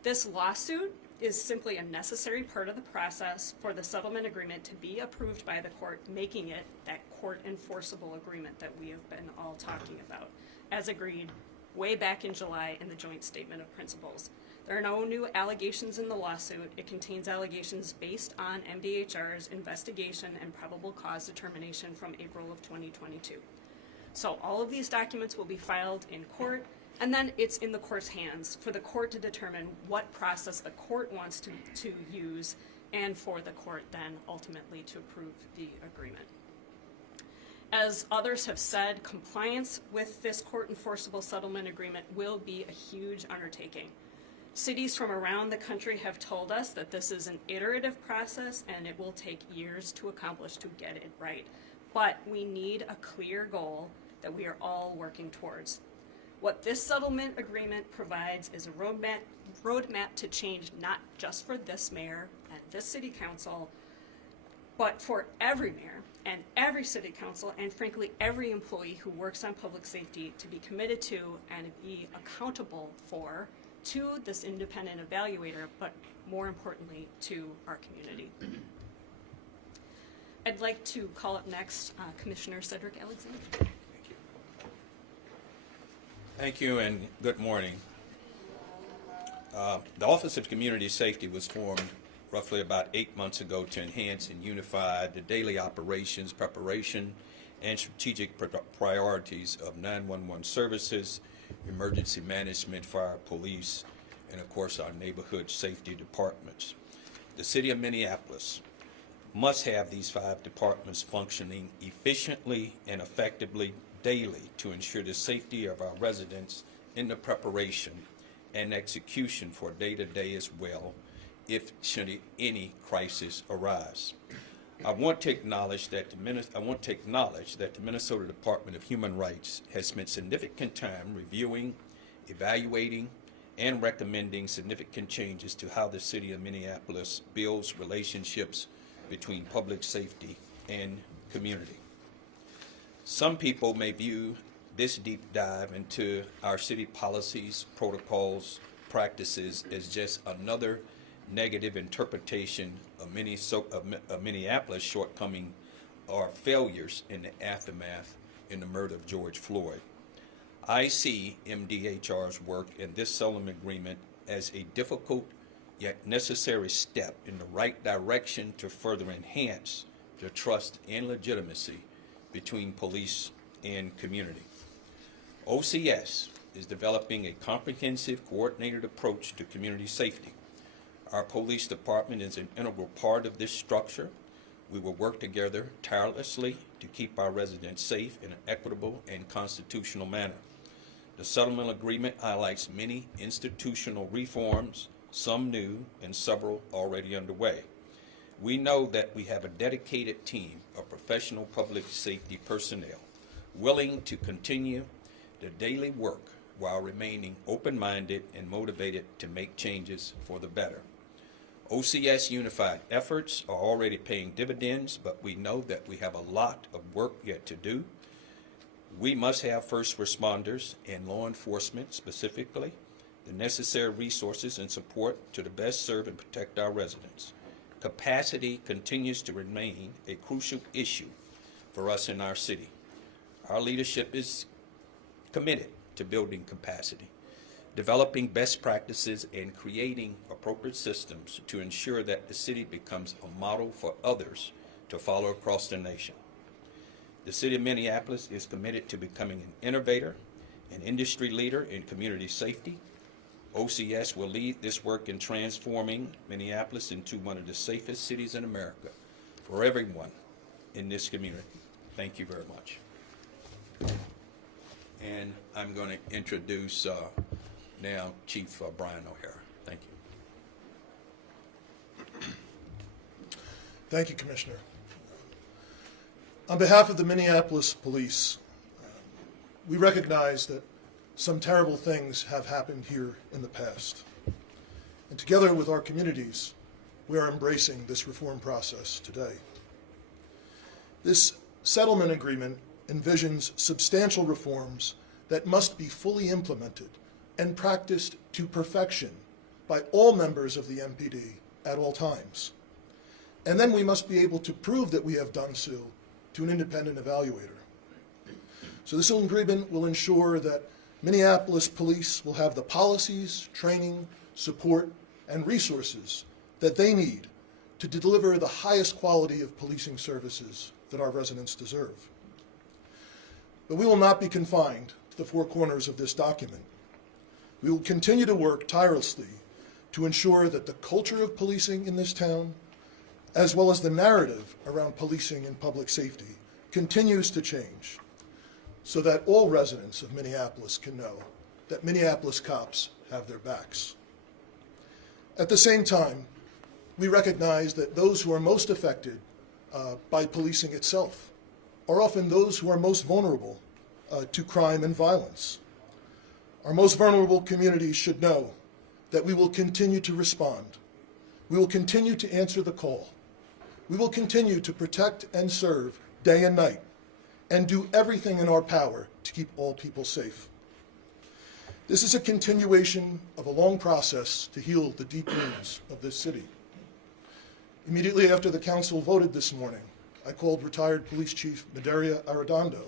This lawsuit is simply a necessary part of the process for the settlement agreement to be approved by the court, making it that court enforceable agreement that we have been all talking about, as agreed way back in July in the joint statement of principles. There are no new allegations in the lawsuit. It contains allegations based on MDHR's investigation and probable cause determination from April of 2022. So all of these documents will be filed in court, and then it's in the court's hands for the court to determine what process the court wants to use, and for the court then ultimately to approve the agreement. As others have said, compliance with this court enforceable settlement agreement will be a huge undertaking. Cities from around the country have told us that this is an iterative process and it will take years to accomplish to get it right. But we need a clear goal that we are all working towards. What this settlement agreement provides is a roadmap to change not just for this mayor and this city council, but for every mayor and every city council and frankly every employee who works on public safety to be committed to and be accountable for to this independent evaluator, but more importantly to our community. I'd like to call up next Commissioner Cedric Alexander. Thank you and good morning. The Office of Community Safety was formed roughly about 8 months ago to enhance and unify the daily operations, preparation, and strategic priorities of 911 services, emergency management, fire, police, and of course our neighborhood safety departments. The City of Minneapolis must have these 5 departments functioning efficiently and effectively daily to ensure the safety of our residents in the preparation and execution for day-to-day as well, if should any crisis arise. I want to acknowledge that the Minnesota Department of Human Rights has spent significant time reviewing, evaluating, and recommending significant changes to how the City of Minneapolis builds relationships between public safety and community. Some people may view this deep dive into our city policies, protocols, practices as just another negative interpretation of Minneapolis' shortcoming or failures in the aftermath in the murder of George Floyd. I see MDHR's work in this settlement agreement as a difficult yet necessary step in the right direction to further enhance the trust and legitimacy between police and community. OCS is developing a comprehensive, coordinated approach to community safety. Our police department is an integral part of this structure. We will work together tirelessly to keep our residents safe in an equitable and constitutional manner. The settlement agreement highlights many institutional reforms, some new and several already underway. We know that we have a dedicated team of professional public safety personnel willing to continue the daily work while remaining open-minded and motivated to make changes for the better. OCS unified efforts are already paying dividends, but we know that we have a lot of work yet to do. We must have first responders and law enforcement specifically the necessary resources and support to the best serve and protect our residents. Capacity continues to remain a crucial issue for us in our city. Our leadership is committed to building capacity, developing best practices, and creating appropriate systems to ensure that the city becomes a model for others to follow across the nation. The city of Minneapolis is committed to becoming an innovator, an industry leader in community safety. OCS will lead this work in transforming Minneapolis into one of the safest cities in America for everyone in this community. Thank you very much. And I'm going to introduce now Chief Brian O'Hara. Thank you. Thank you, Commissioner. On behalf of the Minneapolis Police, we recognize that some terrible things have happened here in the past. And together with our communities, we are embracing this reform process today. This settlement agreement envisions substantial reforms that must be fully implemented and practiced to perfection by all members of the MPD at all times. And then we must be able to prove that we have done so to an independent evaluator. So this agreement will ensure that Minneapolis Police will have the policies, training, support, and resources that they need to deliver the highest quality of policing services that our residents deserve. But we will not be confined to the four corners of this document. We will continue to work tirelessly to ensure that the culture of policing in this town, as well as the narrative around policing and public safety, continues to change so that all residents of Minneapolis can know that Minneapolis cops have their backs. At the same time, we recognize that those who are most affected by policing itself are often those who are most vulnerable to crime and violence. Our most vulnerable communities should know that we will continue to respond. We will continue to answer the call. We will continue to protect and serve day and night and do everything in our power to keep all people safe. This is a continuation of a long process to heal the deep wounds of this city. Immediately after the council voted this morning, I called retired Police Chief Medaria Arredondo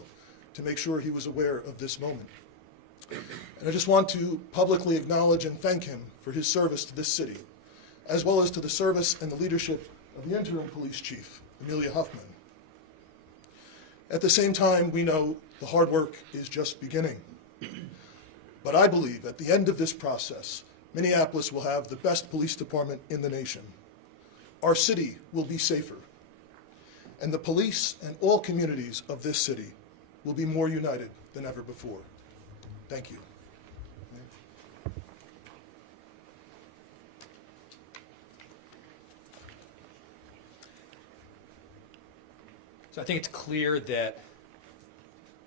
to make sure he was aware of this moment. And I just want to publicly acknowledge and thank him for his service to this city, as well as to the service and the leadership of the interim police chief, Amelia Huffman. At the same time, we know the hard work is just beginning. But I believe at the end of this process, Minneapolis will have the best police department in the nation. Our city will be safer. And the police and all communities of this city will be more united than ever before. Thank you. So I think it's clear that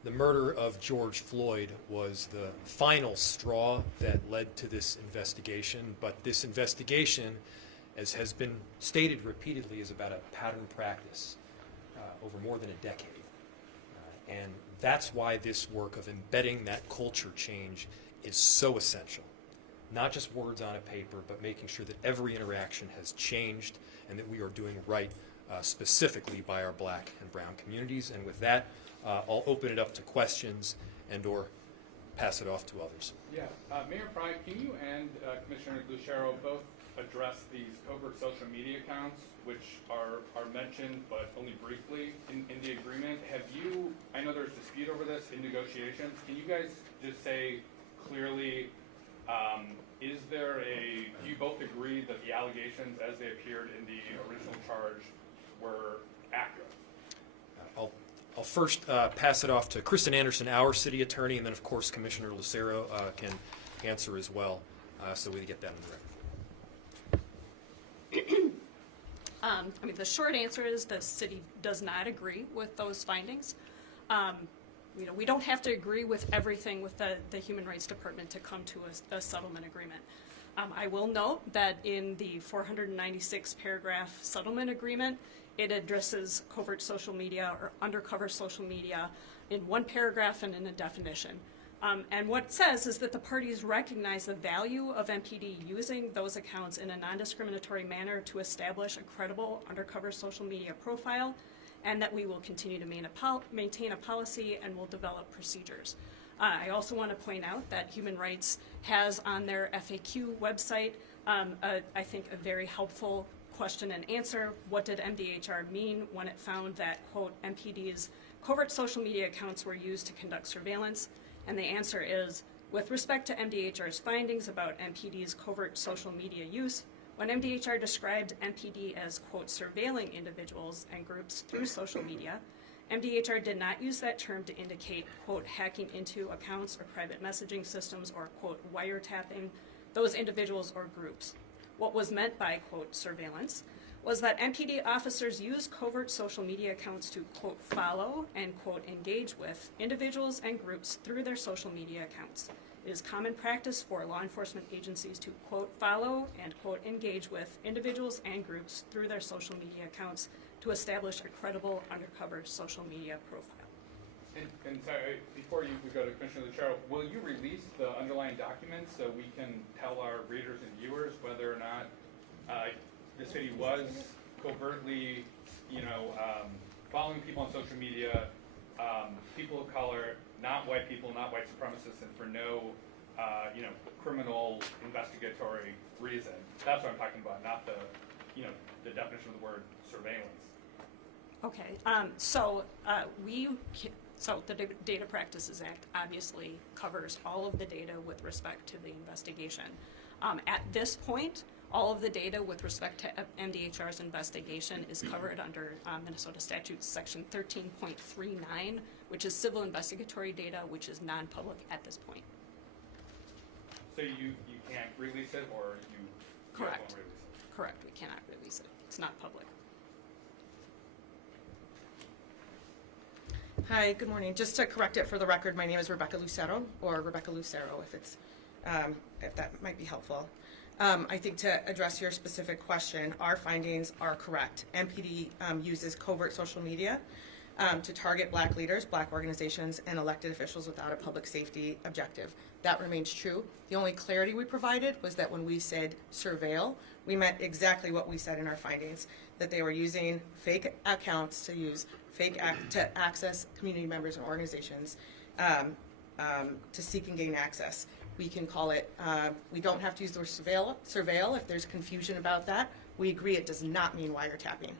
the murder of George Floyd was the final straw that led to this investigation. But this investigation, as has been stated repeatedly, is about a pattern practice over more than a decade. And that's why this work of embedding that culture change is so essential. Not just words on a paper, but making sure that every interaction has changed and that we are doing right specifically by our black and brown communities. And with that, I'll open it up to questions and or pass it off to others. Yeah, Mayor Fry, can you and Commissioner Lucero both address these covert social media accounts, which are mentioned but only briefly in the agreement. Have you, I know there's dispute over this in negotiations, can you guys just say clearly, do you both agree that the allegations as they appeared in the original charge were accurate? I'll first pass it off to Kristen Anderson, our city attorney, and then of course Commissioner Lucero can answer as well, so we get that in the record. I mean, the short answer is the city does not agree with those findings. We don't have to agree with everything with the Human Rights Department to come to a settlement agreement. I will note that in the 496 paragraph settlement agreement, it addresses covert social media or undercover social media in one paragraph and in a definition. And what it says is that the parties recognize the value of MPD using those accounts in a non-discriminatory manner to establish a credible undercover social media profile, and that we will continue to maintain a policy and will develop procedures. I also want to point out that Human Rights has on their FAQ website, I think, a very helpful question and answer. What did MDHR mean when it found that, quote, MPD's covert social media accounts were used to conduct surveillance? And the answer is, with respect to MDHR's findings about MPD's covert social media use, when MDHR described MPD as, quote, surveilling individuals and groups through social media, MDHR did not use that term to indicate, quote, hacking into accounts or private messaging systems or, quote, wiretapping those individuals or groups. What was meant by, quote, surveillance was that MPD officers use covert social media accounts to, quote, follow and, quote, engage with individuals and groups through their social media accounts. It is common practice for law enforcement agencies to, quote, follow and, quote, engage with individuals and groups through their social media accounts to establish a credible undercover social media profile. And sorry, before we go to Commissioner Lucero, will you release the underlying documents so we can tell our readers and viewers whether or not the city was covertly, following people on social media, people of color, not white people, not white supremacists, and for no, criminal investigatory reason? That's what I'm talking about, not the definition of the word surveillance. Okay, so the Data Practices Act obviously covers all of the data with respect to the investigation. At this point, all of the data with respect to MDHR's investigation is covered under Minnesota Statute Section 13.39, which is civil investigatory data, which is non-public at this point. So you can't release it, or you Correct. won't release it? Correct, we cannot release it. It's not public. Hi, good morning. Just to correct it for the record, my name is Rebecca Lucero, or Rebecca Lucero, if that might be helpful. I think to address your specific question, our findings are correct. MPD uses covert social media to target black leaders, black organizations, and elected officials without a public safety objective. That remains true. The only clarity we provided was that when we said surveil, we meant exactly what we said in our findings, that they were using fake accounts to access community members and organizations to seek and gain access. We can call it, we don't have to use the word surveil if there's confusion about that. We agree it does not mean wiretapping.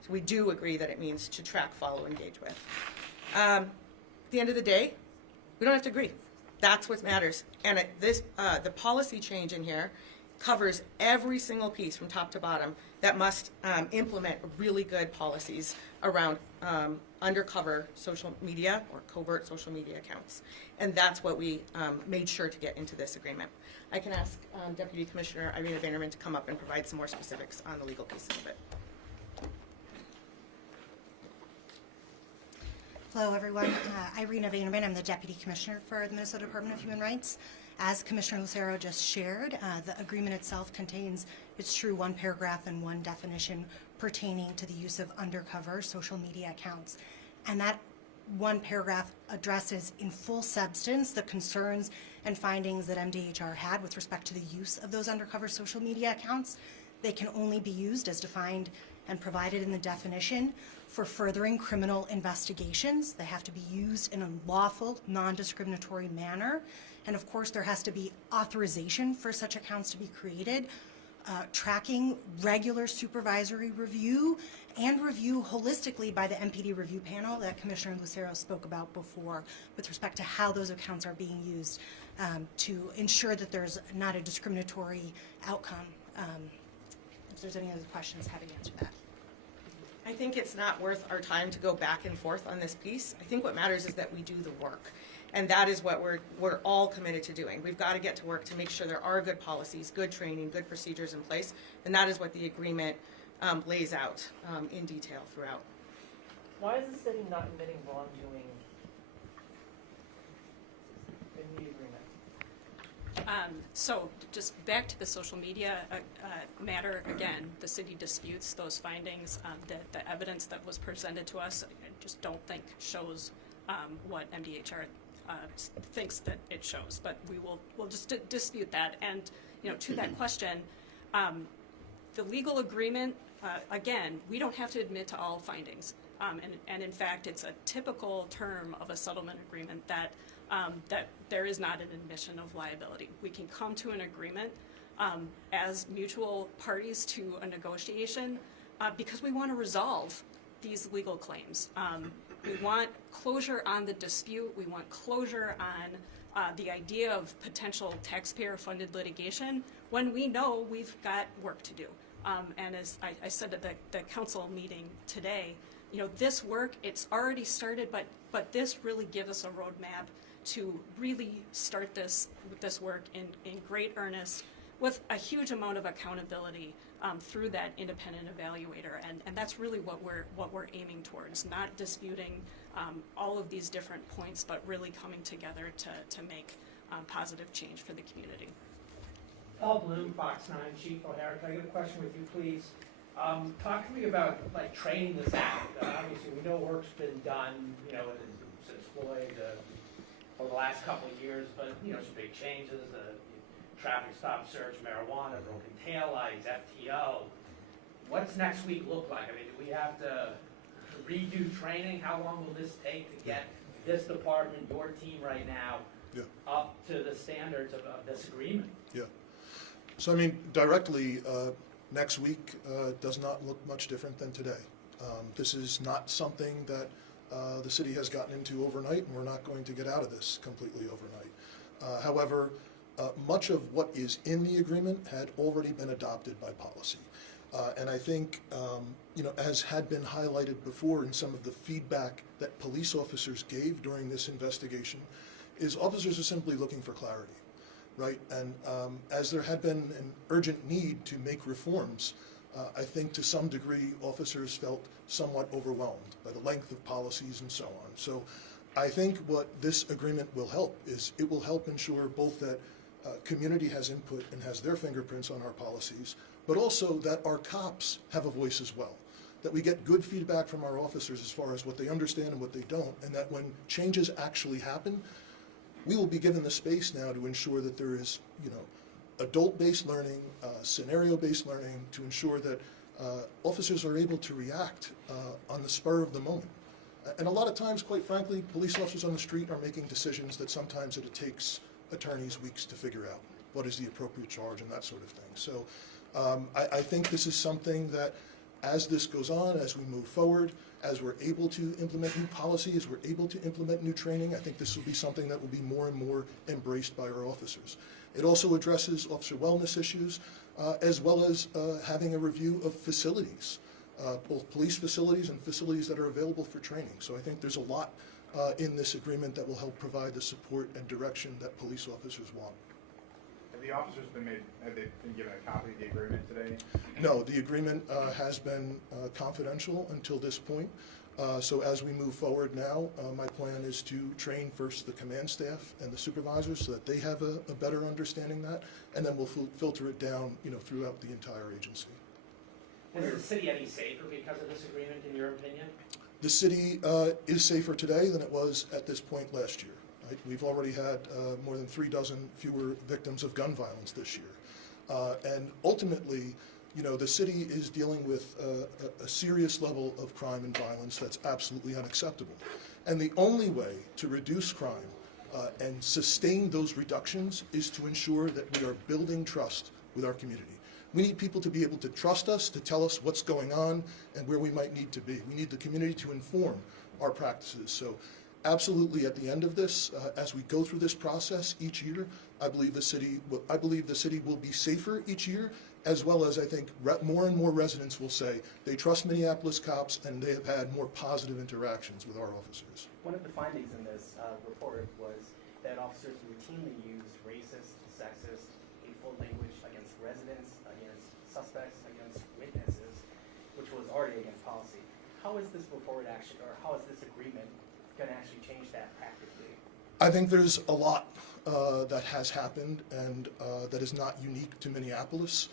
So we do agree that it means to track, follow, engage with. At the end of the day, we don't have to agree. That's what matters. And the policy change in here covers every single piece from top to bottom that must implement really good policies around undercover social media or covert social media accounts. And that's what we made sure to get into this agreement. I can ask Deputy Commissioner Irina Vanderman to come up and provide some more specifics on the legal pieces of it. Hello, everyone. Irina Vanderman. I'm the Deputy Commissioner for the Minnesota Department of Human Rights. As Commissioner Lucero just shared, the agreement itself contains, it's true, one paragraph and one definition pertaining to the use of undercover social media accounts. And that one paragraph addresses in full substance the concerns and findings that MDHR had with respect to the use of those undercover social media accounts. They can only be used as defined and provided in the definition for furthering criminal investigations. They have to be used in a lawful, non-discriminatory manner, And of course, there has to be authorization for such accounts to be created, tracking, regular supervisory review, and review holistically by the MPD review panel that Commissioner Lucero spoke about before with respect to how those accounts are being used to ensure that there's not a discriminatory outcome. If there's any other questions, happy to answer that. I think it's not worth our time to go back and forth on this piece. I think what matters is that we do the work. And that is what we're all committed to doing. We've got to get to work to make sure there are good policies, good training, good procedures in place. And that is what the agreement lays out in detail throughout. Why is the city not admitting wrongdoing in the agreement? So just back to the social media matter, again, the city disputes those findings. The evidence that was presented to us, I just don't think shows what MDHR thinks that it shows, but we'll just dispute that. And to that question, the legal agreement, again, we don't have to admit to all findings, and in fact, it's a typical term of a settlement agreement that there is not an admission of liability. We can come to an agreement as mutual parties to a negotiation because we want to resolve these legal claims. We want closure on the dispute. We want closure on the idea of potential taxpayer-funded litigation when we know we've got work to do. And as I said at the council meeting today, this work, it's already started, but this really gives us a roadmap to really start this work in great earnest with a huge amount of accountability through that independent evaluator, and that's really what we're aiming towards. Not disputing all of these different points, but really coming together to make positive change for the community. Paul Bloom, Fox 9, Chief O'Hara. Can I get a question with you, please? Talk to me about training the staff. Obviously, we know work's been done, since Floyd over the last couple of years, but some big changes. Traffic stop search, marijuana, broken taillights, FTO. What's next week look like? I mean, do we have to redo training? How long will this take to get this department, your team right now, up to the standards of this agreement? Yeah. So, I mean, directly, next week does not look much different than today. This is not something that the city has gotten into overnight, and we're not going to get out of this completely overnight. However, much of what is in the agreement had already been adopted by policy. And I think, as had been highlighted before in some of the feedback that police officers gave during this investigation, is officers are simply looking for clarity, right? And as there had been an urgent need to make reforms, I think to some degree officers felt somewhat overwhelmed by the length of policies and so on. So I think what this agreement will help is it will help ensure both that community has input and has their fingerprints on our policies, but also that our cops have a voice as well, that we get good feedback from our officers as far as what they understand and what they don't, and that when changes actually happen, we will be given the space now to ensure that there is, adult-based learning, scenario-based learning to ensure that officers are able to react on the spur of the moment. And a lot of times, quite frankly, police officers on the street are making decisions that sometimes it takes attorneys weeks to figure out what is the appropriate charge and that sort of thing. So I think this is something that as this goes on, as we move forward, as we're able to implement new policies, we're able to implement new training, I think this will be something that will be more and more embraced by our officers. It also addresses officer wellness issues, as well as having a review of facilities, both police facilities and facilities that are available for training. So I think there's a lot in this agreement that will help provide the support and direction that police officers want. Have the officers have they been given a copy of the agreement today? No, the agreement has been confidential until this point. So as we move forward now, my plan is to train first the command staff and the supervisors so that they have a better understanding of that, and then we'll filter it down, throughout the entire agency. Is the city any safer because of this agreement, in your opinion? The city is safer today than it was at this point last year. Right? We've already had more than 36 fewer victims of gun violence this year. And ultimately, the city is dealing with a serious level of crime and violence that's absolutely unacceptable. And the only way to reduce crime And sustain those reductions is to ensure that we are building trust with our community. We need people to be able to trust us, to tell us what's going on and where we might need to be. We need the community to inform our practices. So absolutely at the end of this, as we go through this process each year, I believe the city will be safer each year, as well as I think more and more residents will say they trust Minneapolis cops and they have had more positive interactions with our officers. One of the findings in this report was that officers routinely used racist, sexist, hateful language against residents, against suspects, against witnesses, which was already against policy. How is this report actually, or how is this agreement going to actually change that practically? I think there's a lot that has happened and that is not unique to Minneapolis.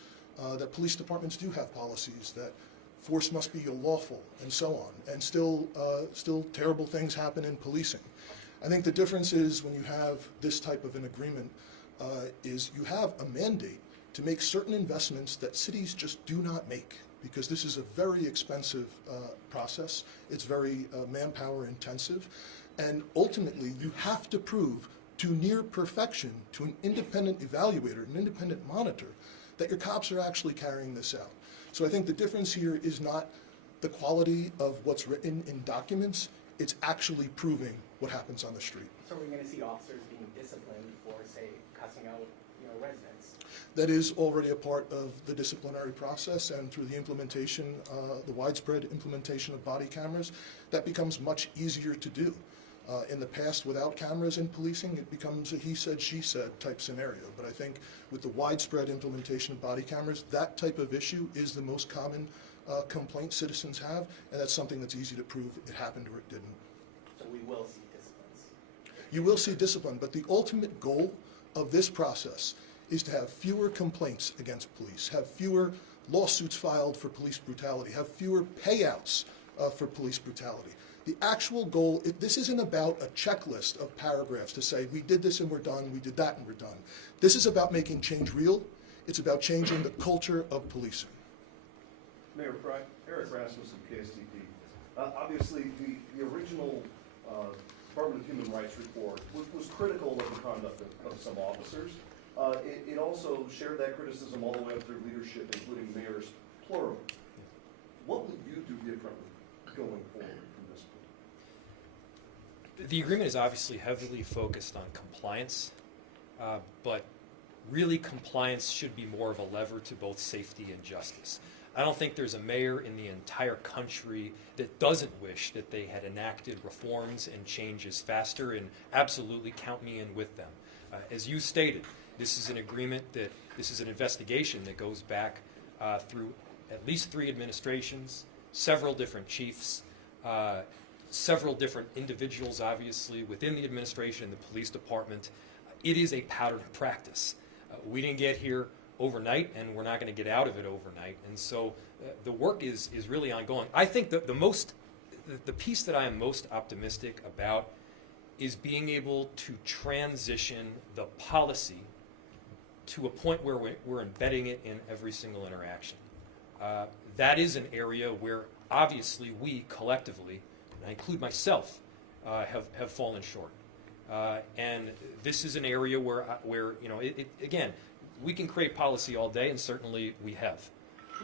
That police departments do have policies that force must be lawful and so on, and still terrible things happen in policing. I think the difference is when you have this type of an agreement is you have a mandate to make certain investments that cities just do not make, because this is a very expensive process. It's very manpower intensive, and ultimately you have to prove to near perfection to an independent evaluator, an independent monitor, that your cops are actually carrying this out. So I think the difference here is not the quality of what's written in documents, it's actually proving what happens on the street. So we're going to see officers being disciplined for, say, cussing out, residents? That is already a part of the disciplinary process, and through the implementation, the widespread implementation of body cameras, that becomes much easier to do. In the past, without cameras in policing, it becomes a he said, she said type scenario. But I think with the widespread implementation of body cameras, that type of issue is the most common complaint citizens have, and that's something that's easy to prove it happened or it didn't. So we will see disciplines? You will see discipline, but the ultimate goal of this process is to have fewer complaints against police, have fewer lawsuits filed for police brutality, have fewer payouts for police brutality. The actual goal, this isn't about a checklist of paragraphs to say, we did this and we're done, we did that and we're done. This is about making change real. It's about changing the culture of policing. Mayor Fry, Eric Rasmussen, KSTP. Obviously, the original Department of Human Rights report was critical of the conduct of some officers. It also shared that criticism all the way up through leadership, including mayors, plural. What would you do differently going forward? The agreement is obviously heavily focused on compliance, but really compliance should be more of a lever to both safety and justice. I don't think there's a mayor in the entire country that doesn't wish that they had enacted reforms and changes faster, and absolutely count me in with them. As you stated, this is an agreement this is an investigation that goes back through at least 3 administrations, several different chiefs, several different individuals, obviously, within the administration and the police department. It is a pattern of practice. We didn't get here overnight, and we're not going to get out of it overnight. And so the work is really ongoing. I think that the piece that I am most optimistic about is being able to transition the policy to a point where we're embedding it in every single interaction. That is an area where obviously we collectively, and I include myself, have fallen short. And this is an area where again, we can create policy all day, and certainly we have.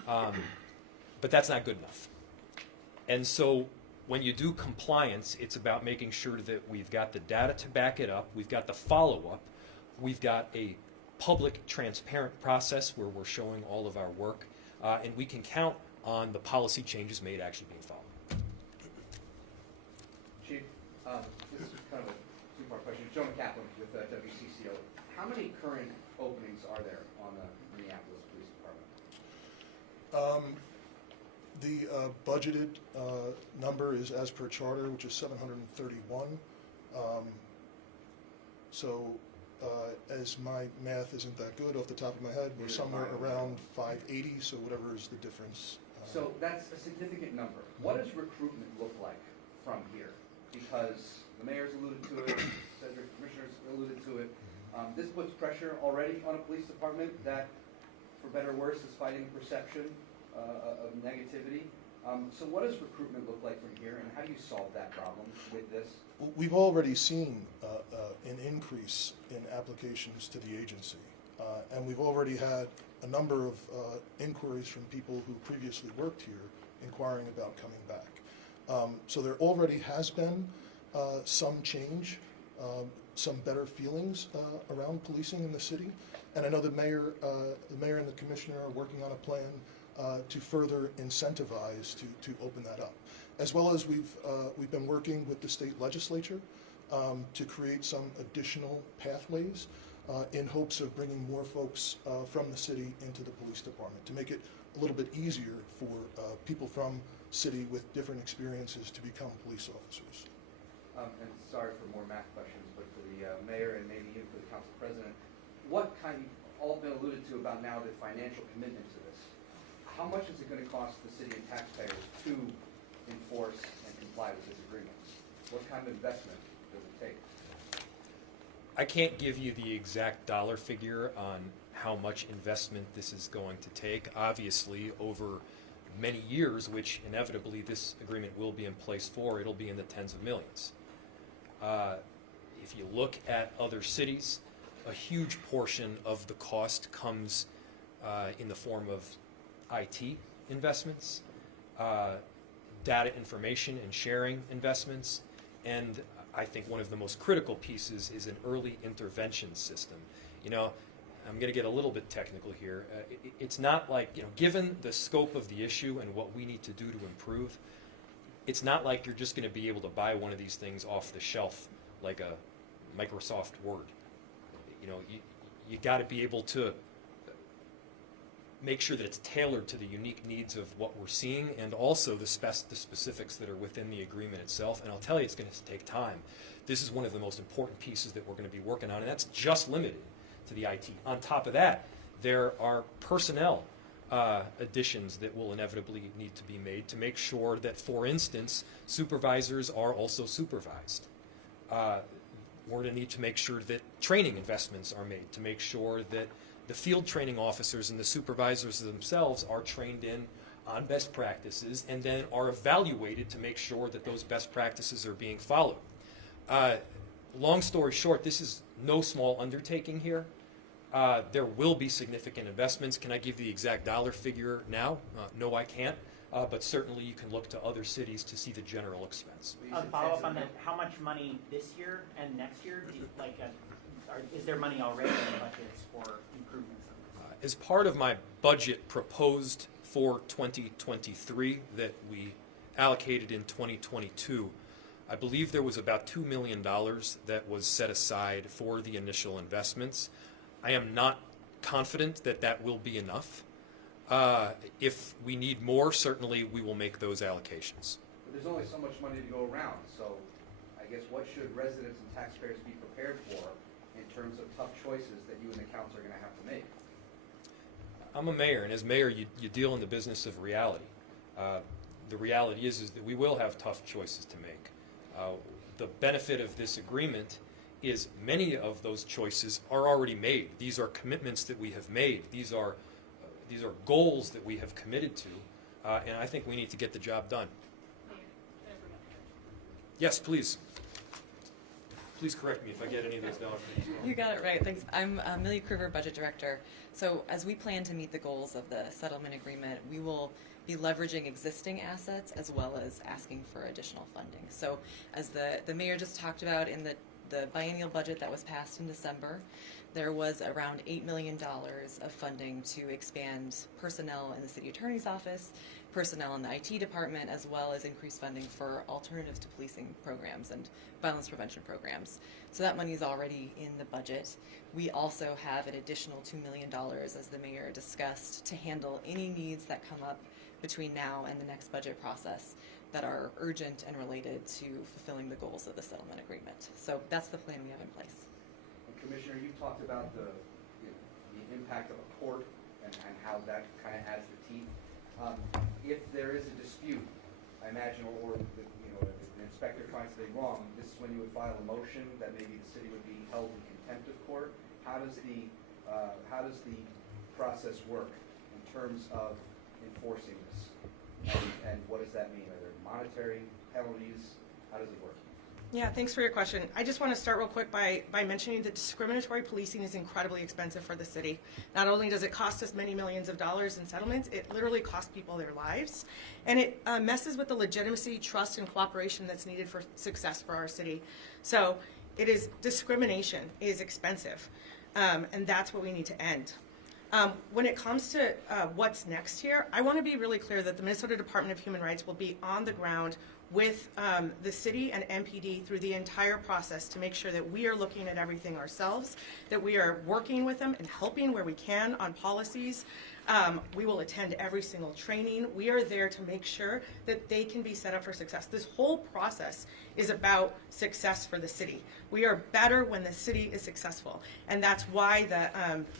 But that's not good enough. And so when you do compliance, it's about making sure that we've got the data to back it up, we've got the follow-up, we've got a public, transparent process where we're showing all of our work, and we can count on the policy changes made actually being followed. Chief, this is kind of a two-part question. Jonah Kaplan with WCCO. How many current openings are there on the Minneapolis Police Department? The budgeted number is as per charter, which is 731. As my math isn't that good off the top of my head, we're somewhere around 580, so whatever is the difference. So that's a significant number. What does recruitment look like from here? Because the mayor's alluded to it, the commissioners alluded to it. This puts pressure already on a police department that, for better or worse, is fighting perception of negativity. So what does recruitment look like from here, and how do you solve that problem with this? We've already seen an increase in applications to the agency, and we've already had a number of inquiries from people who previously worked here inquiring about coming back. So there already has been some change, some better feelings around policing in the city, and I know the mayor and the commissioner are working on a plan to further incentivize to open that up, as well as we've been working with the state legislature to create some additional pathways in hopes of bringing more folks from the city into the police department to make it a little bit easier for people from city with different experiences to become police officers. And sorry for more math questions, but for the mayor and maybe even for the council president, what kind, you've all been alluded to about now the financial commitment to this. How much is it going to cost the city and taxpayers to enforce and comply with this agreement? What kind of investment does it take? I can't give you the exact dollar figure on how much investment this is going to take. Obviously, over many years, which inevitably this agreement will be in place for, it'll be in the tens of millions. If you look at other cities, a huge portion of the cost comes in the form of IT investments, data information and sharing investments, and I think one of the most critical pieces is an early intervention system. You know, I'm going to get a little bit technical here. It's not like, you know, given the scope of the issue and what we need to do to improve, it's not like you're just going to be able to buy one of these things off the shelf like a Microsoft Word. You know, you got to be able to make sure that it's tailored to the unique needs of what we're seeing and also the specifics that are within the agreement itself. And I'll tell you, it's going to take time. This is one of the most important pieces that we're going to be working on, and that's just limited to the IT. On top of that, there are personnel additions that will inevitably need to be made to make sure that, for instance, supervisors are also supervised. We're going to need to make sure that training investments are made to make sure that the field training officers and the supervisors themselves are trained in on best practices and then are evaluated to make sure that those best practices are being followed. Long story short, this is no small undertaking here. There will be significant investments. Can I give the exact dollar figure now? No, I can't. But certainly you can look to other cities to see the general expense. Follow up on that. How much money this year and next year? Is there money already in the budgets for improvements? As part of my budget proposed for 2023 that we allocated in 2022, I believe there was about $2 million that was set aside for the initial investments. I am not confident that that will be enough. If we need more, certainly we will make those allocations. But there's only so much money to go around, so I guess what should residents and taxpayers be prepared for in terms of tough choices that you and the council are going to have to make? I'm a mayor, and as mayor, you deal in the business of reality. The reality is that we will have tough choices to make. The benefit of this agreement is many of those choices are already made. These are commitments that we have made. These are goals that we have committed to, and I think we need to get the job done. Yes, please. Please correct me if I get any of those dollars wrong. You got it right. Thanks. I'm Millie Kruger, Budget Director. So as we plan to meet the goals of the settlement agreement, we will be leveraging existing assets as well as asking for additional funding. So as the mayor just talked about in the biennial budget that was passed in December, there was around $8 million of funding to expand personnel in the city attorney's office, personnel in the IT department, as well as increased funding for alternatives to policing programs and violence prevention programs. So that money is already in the budget. We also have an additional $2 million, as the mayor discussed, to handle any needs that come up between now and the next budget process that are urgent and related to fulfilling the goals of the settlement agreement. So that's the plan we have in place. Commissioner, you talked about the impact of a court and how that kind of adds the teeth. If there is a dispute, I imagine, or the inspector finds something wrong, this is when you would file a motion that maybe the city would be held in contempt of court. How does the process work in terms of enforcing this? And what does that mean? Are there monetary penalties? How does it work? Yeah, thanks for your question. I just want to start real quick by mentioning that discriminatory policing is incredibly expensive for the city. Not only does it cost us many millions of dollars in settlements, it literally costs people their lives. And it messes with the legitimacy, trust, and cooperation that's needed for success for our city. So discrimination is expensive, and that's what we need to end. When it comes to what's next here, I want to be really clear that the Minnesota Department of Human Rights will be on the ground with the city and MPD through the entire process to make sure that we are looking at everything ourselves, that we are working with them and helping where we can on policies. We will attend every single training. We are there to make sure that they can be set up for success. This whole process is about success for the city. We are better when the city is successful, and that's why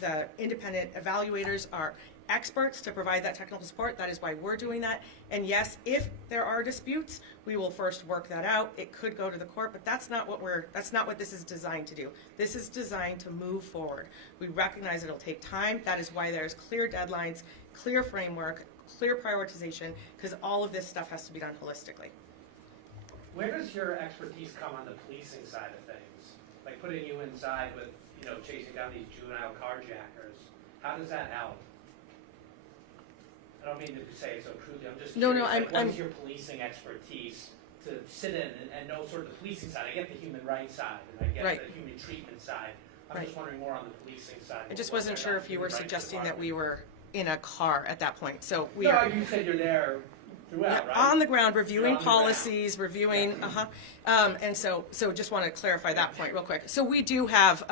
the independent evaluators are experts to provide that technical support. That is why we're doing that. And yes, if there are disputes, we will first work that out. It could go to the court, but that's not what this is designed to do. This is designed to move forward. We recognize it'll take time. That is why there's clear deadlines, clear framework, clear prioritization, because all of this stuff has to be done holistically. Where does your expertise come on the policing side of things? Like putting you inside with, chasing down these juvenile carjackers. How does that help? I don't mean to say it so crudely. I'm just curious, what is your policing expertise to sit in and know sort of the policing side? I get the human rights side, and I get the human treatment side. I'm just wondering more on the policing side. I just wasn't sure if you were suggesting that we were in a car at that point. So you said you're there throughout, right? On the ground, reviewing policies, reviewing, and so just want to clarify that point real quick. So we do have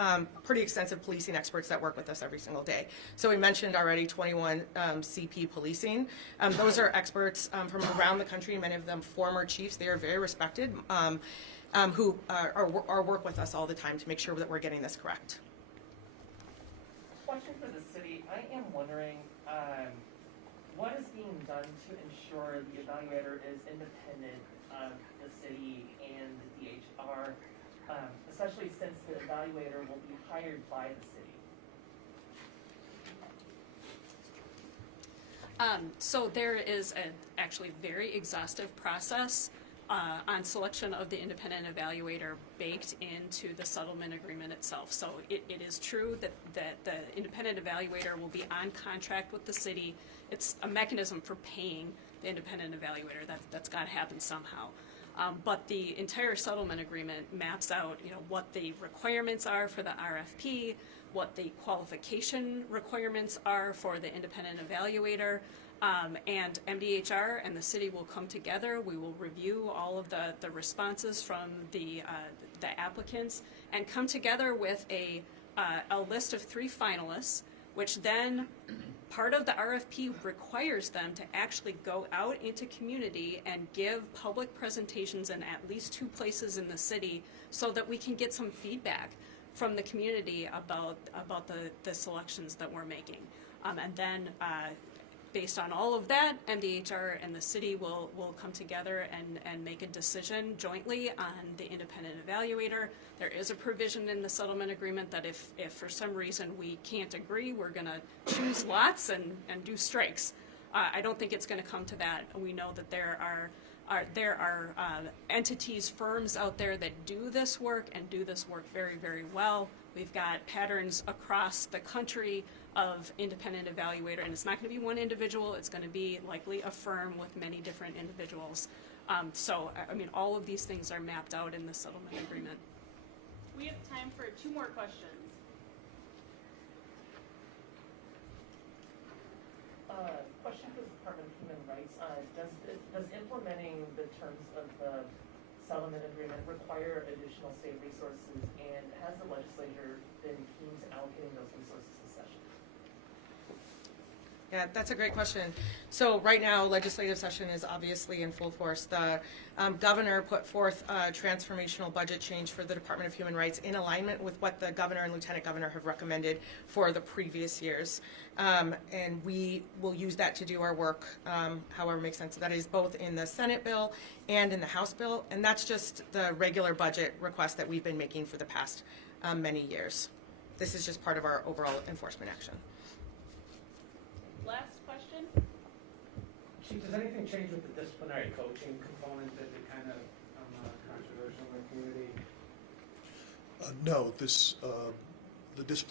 pretty extensive policing experts that work with us every single day. So we mentioned already 21 CP policing. Those are experts from around the country, many of them former chiefs. They are very respected, who are work with us all the time to make sure that we're getting this correct. Question for the city. I am wondering, what is being done to ensure the evaluator is independent of the city and the DHR, especially since the evaluator will be hired by the city? So there is an actually very exhaustive process on selection of the independent evaluator baked into the settlement agreement itself. So it is true that the independent evaluator will be on contract with the city. It's a mechanism for paying the independent evaluator. That's got to happen somehow. But the entire settlement agreement maps out, what the requirements are for the RFP, what the qualification requirements are for the independent evaluator, and MDHR and the city will come together. We will review all of the responses from the applicants and come together with a list of 3 finalists, which then part of the RFP requires them to actually go out into community and give public presentations in at least 2 places in the city so that we can get some feedback from the community about the selections that we're making. And then based on all of that, MDHR and the city will come together and make a decision jointly on the independent evaluator. There is a provision in the settlement agreement that if for some reason we can't agree, we're going to choose lots and do strikes. I don't think it's going to come to that. We know that there are entities, firms out there that do this work and do this work very, very well. We've got patterns across the country of independent evaluator, and it's not going to be one individual. It's going to be likely a firm with many different individuals. So, I mean, all of these things are mapped out in the settlement agreement. We have time for 2 more questions. Question for the Department of Human Rights. Does implementing the terms of the settlement agreement require additional state resources, and has the legislature been keen to allocating those resources this session? Yeah, that's a great question. So right now, legislative session is obviously in full force. The governor put forth a transformational budget change for the Department of Human Rights in alignment with what the governor and lieutenant governor have recommended for the previous years. And we will use that to do our work however makes sense. That is both in the Senate bill and in the House bill. And that's just the regular budget request that we've been making for the past many years. This is just part of our overall enforcement action. Last question. Chief, does anything change with the disciplinary coaching component that is kind of controversial in the community? No, this, the discipline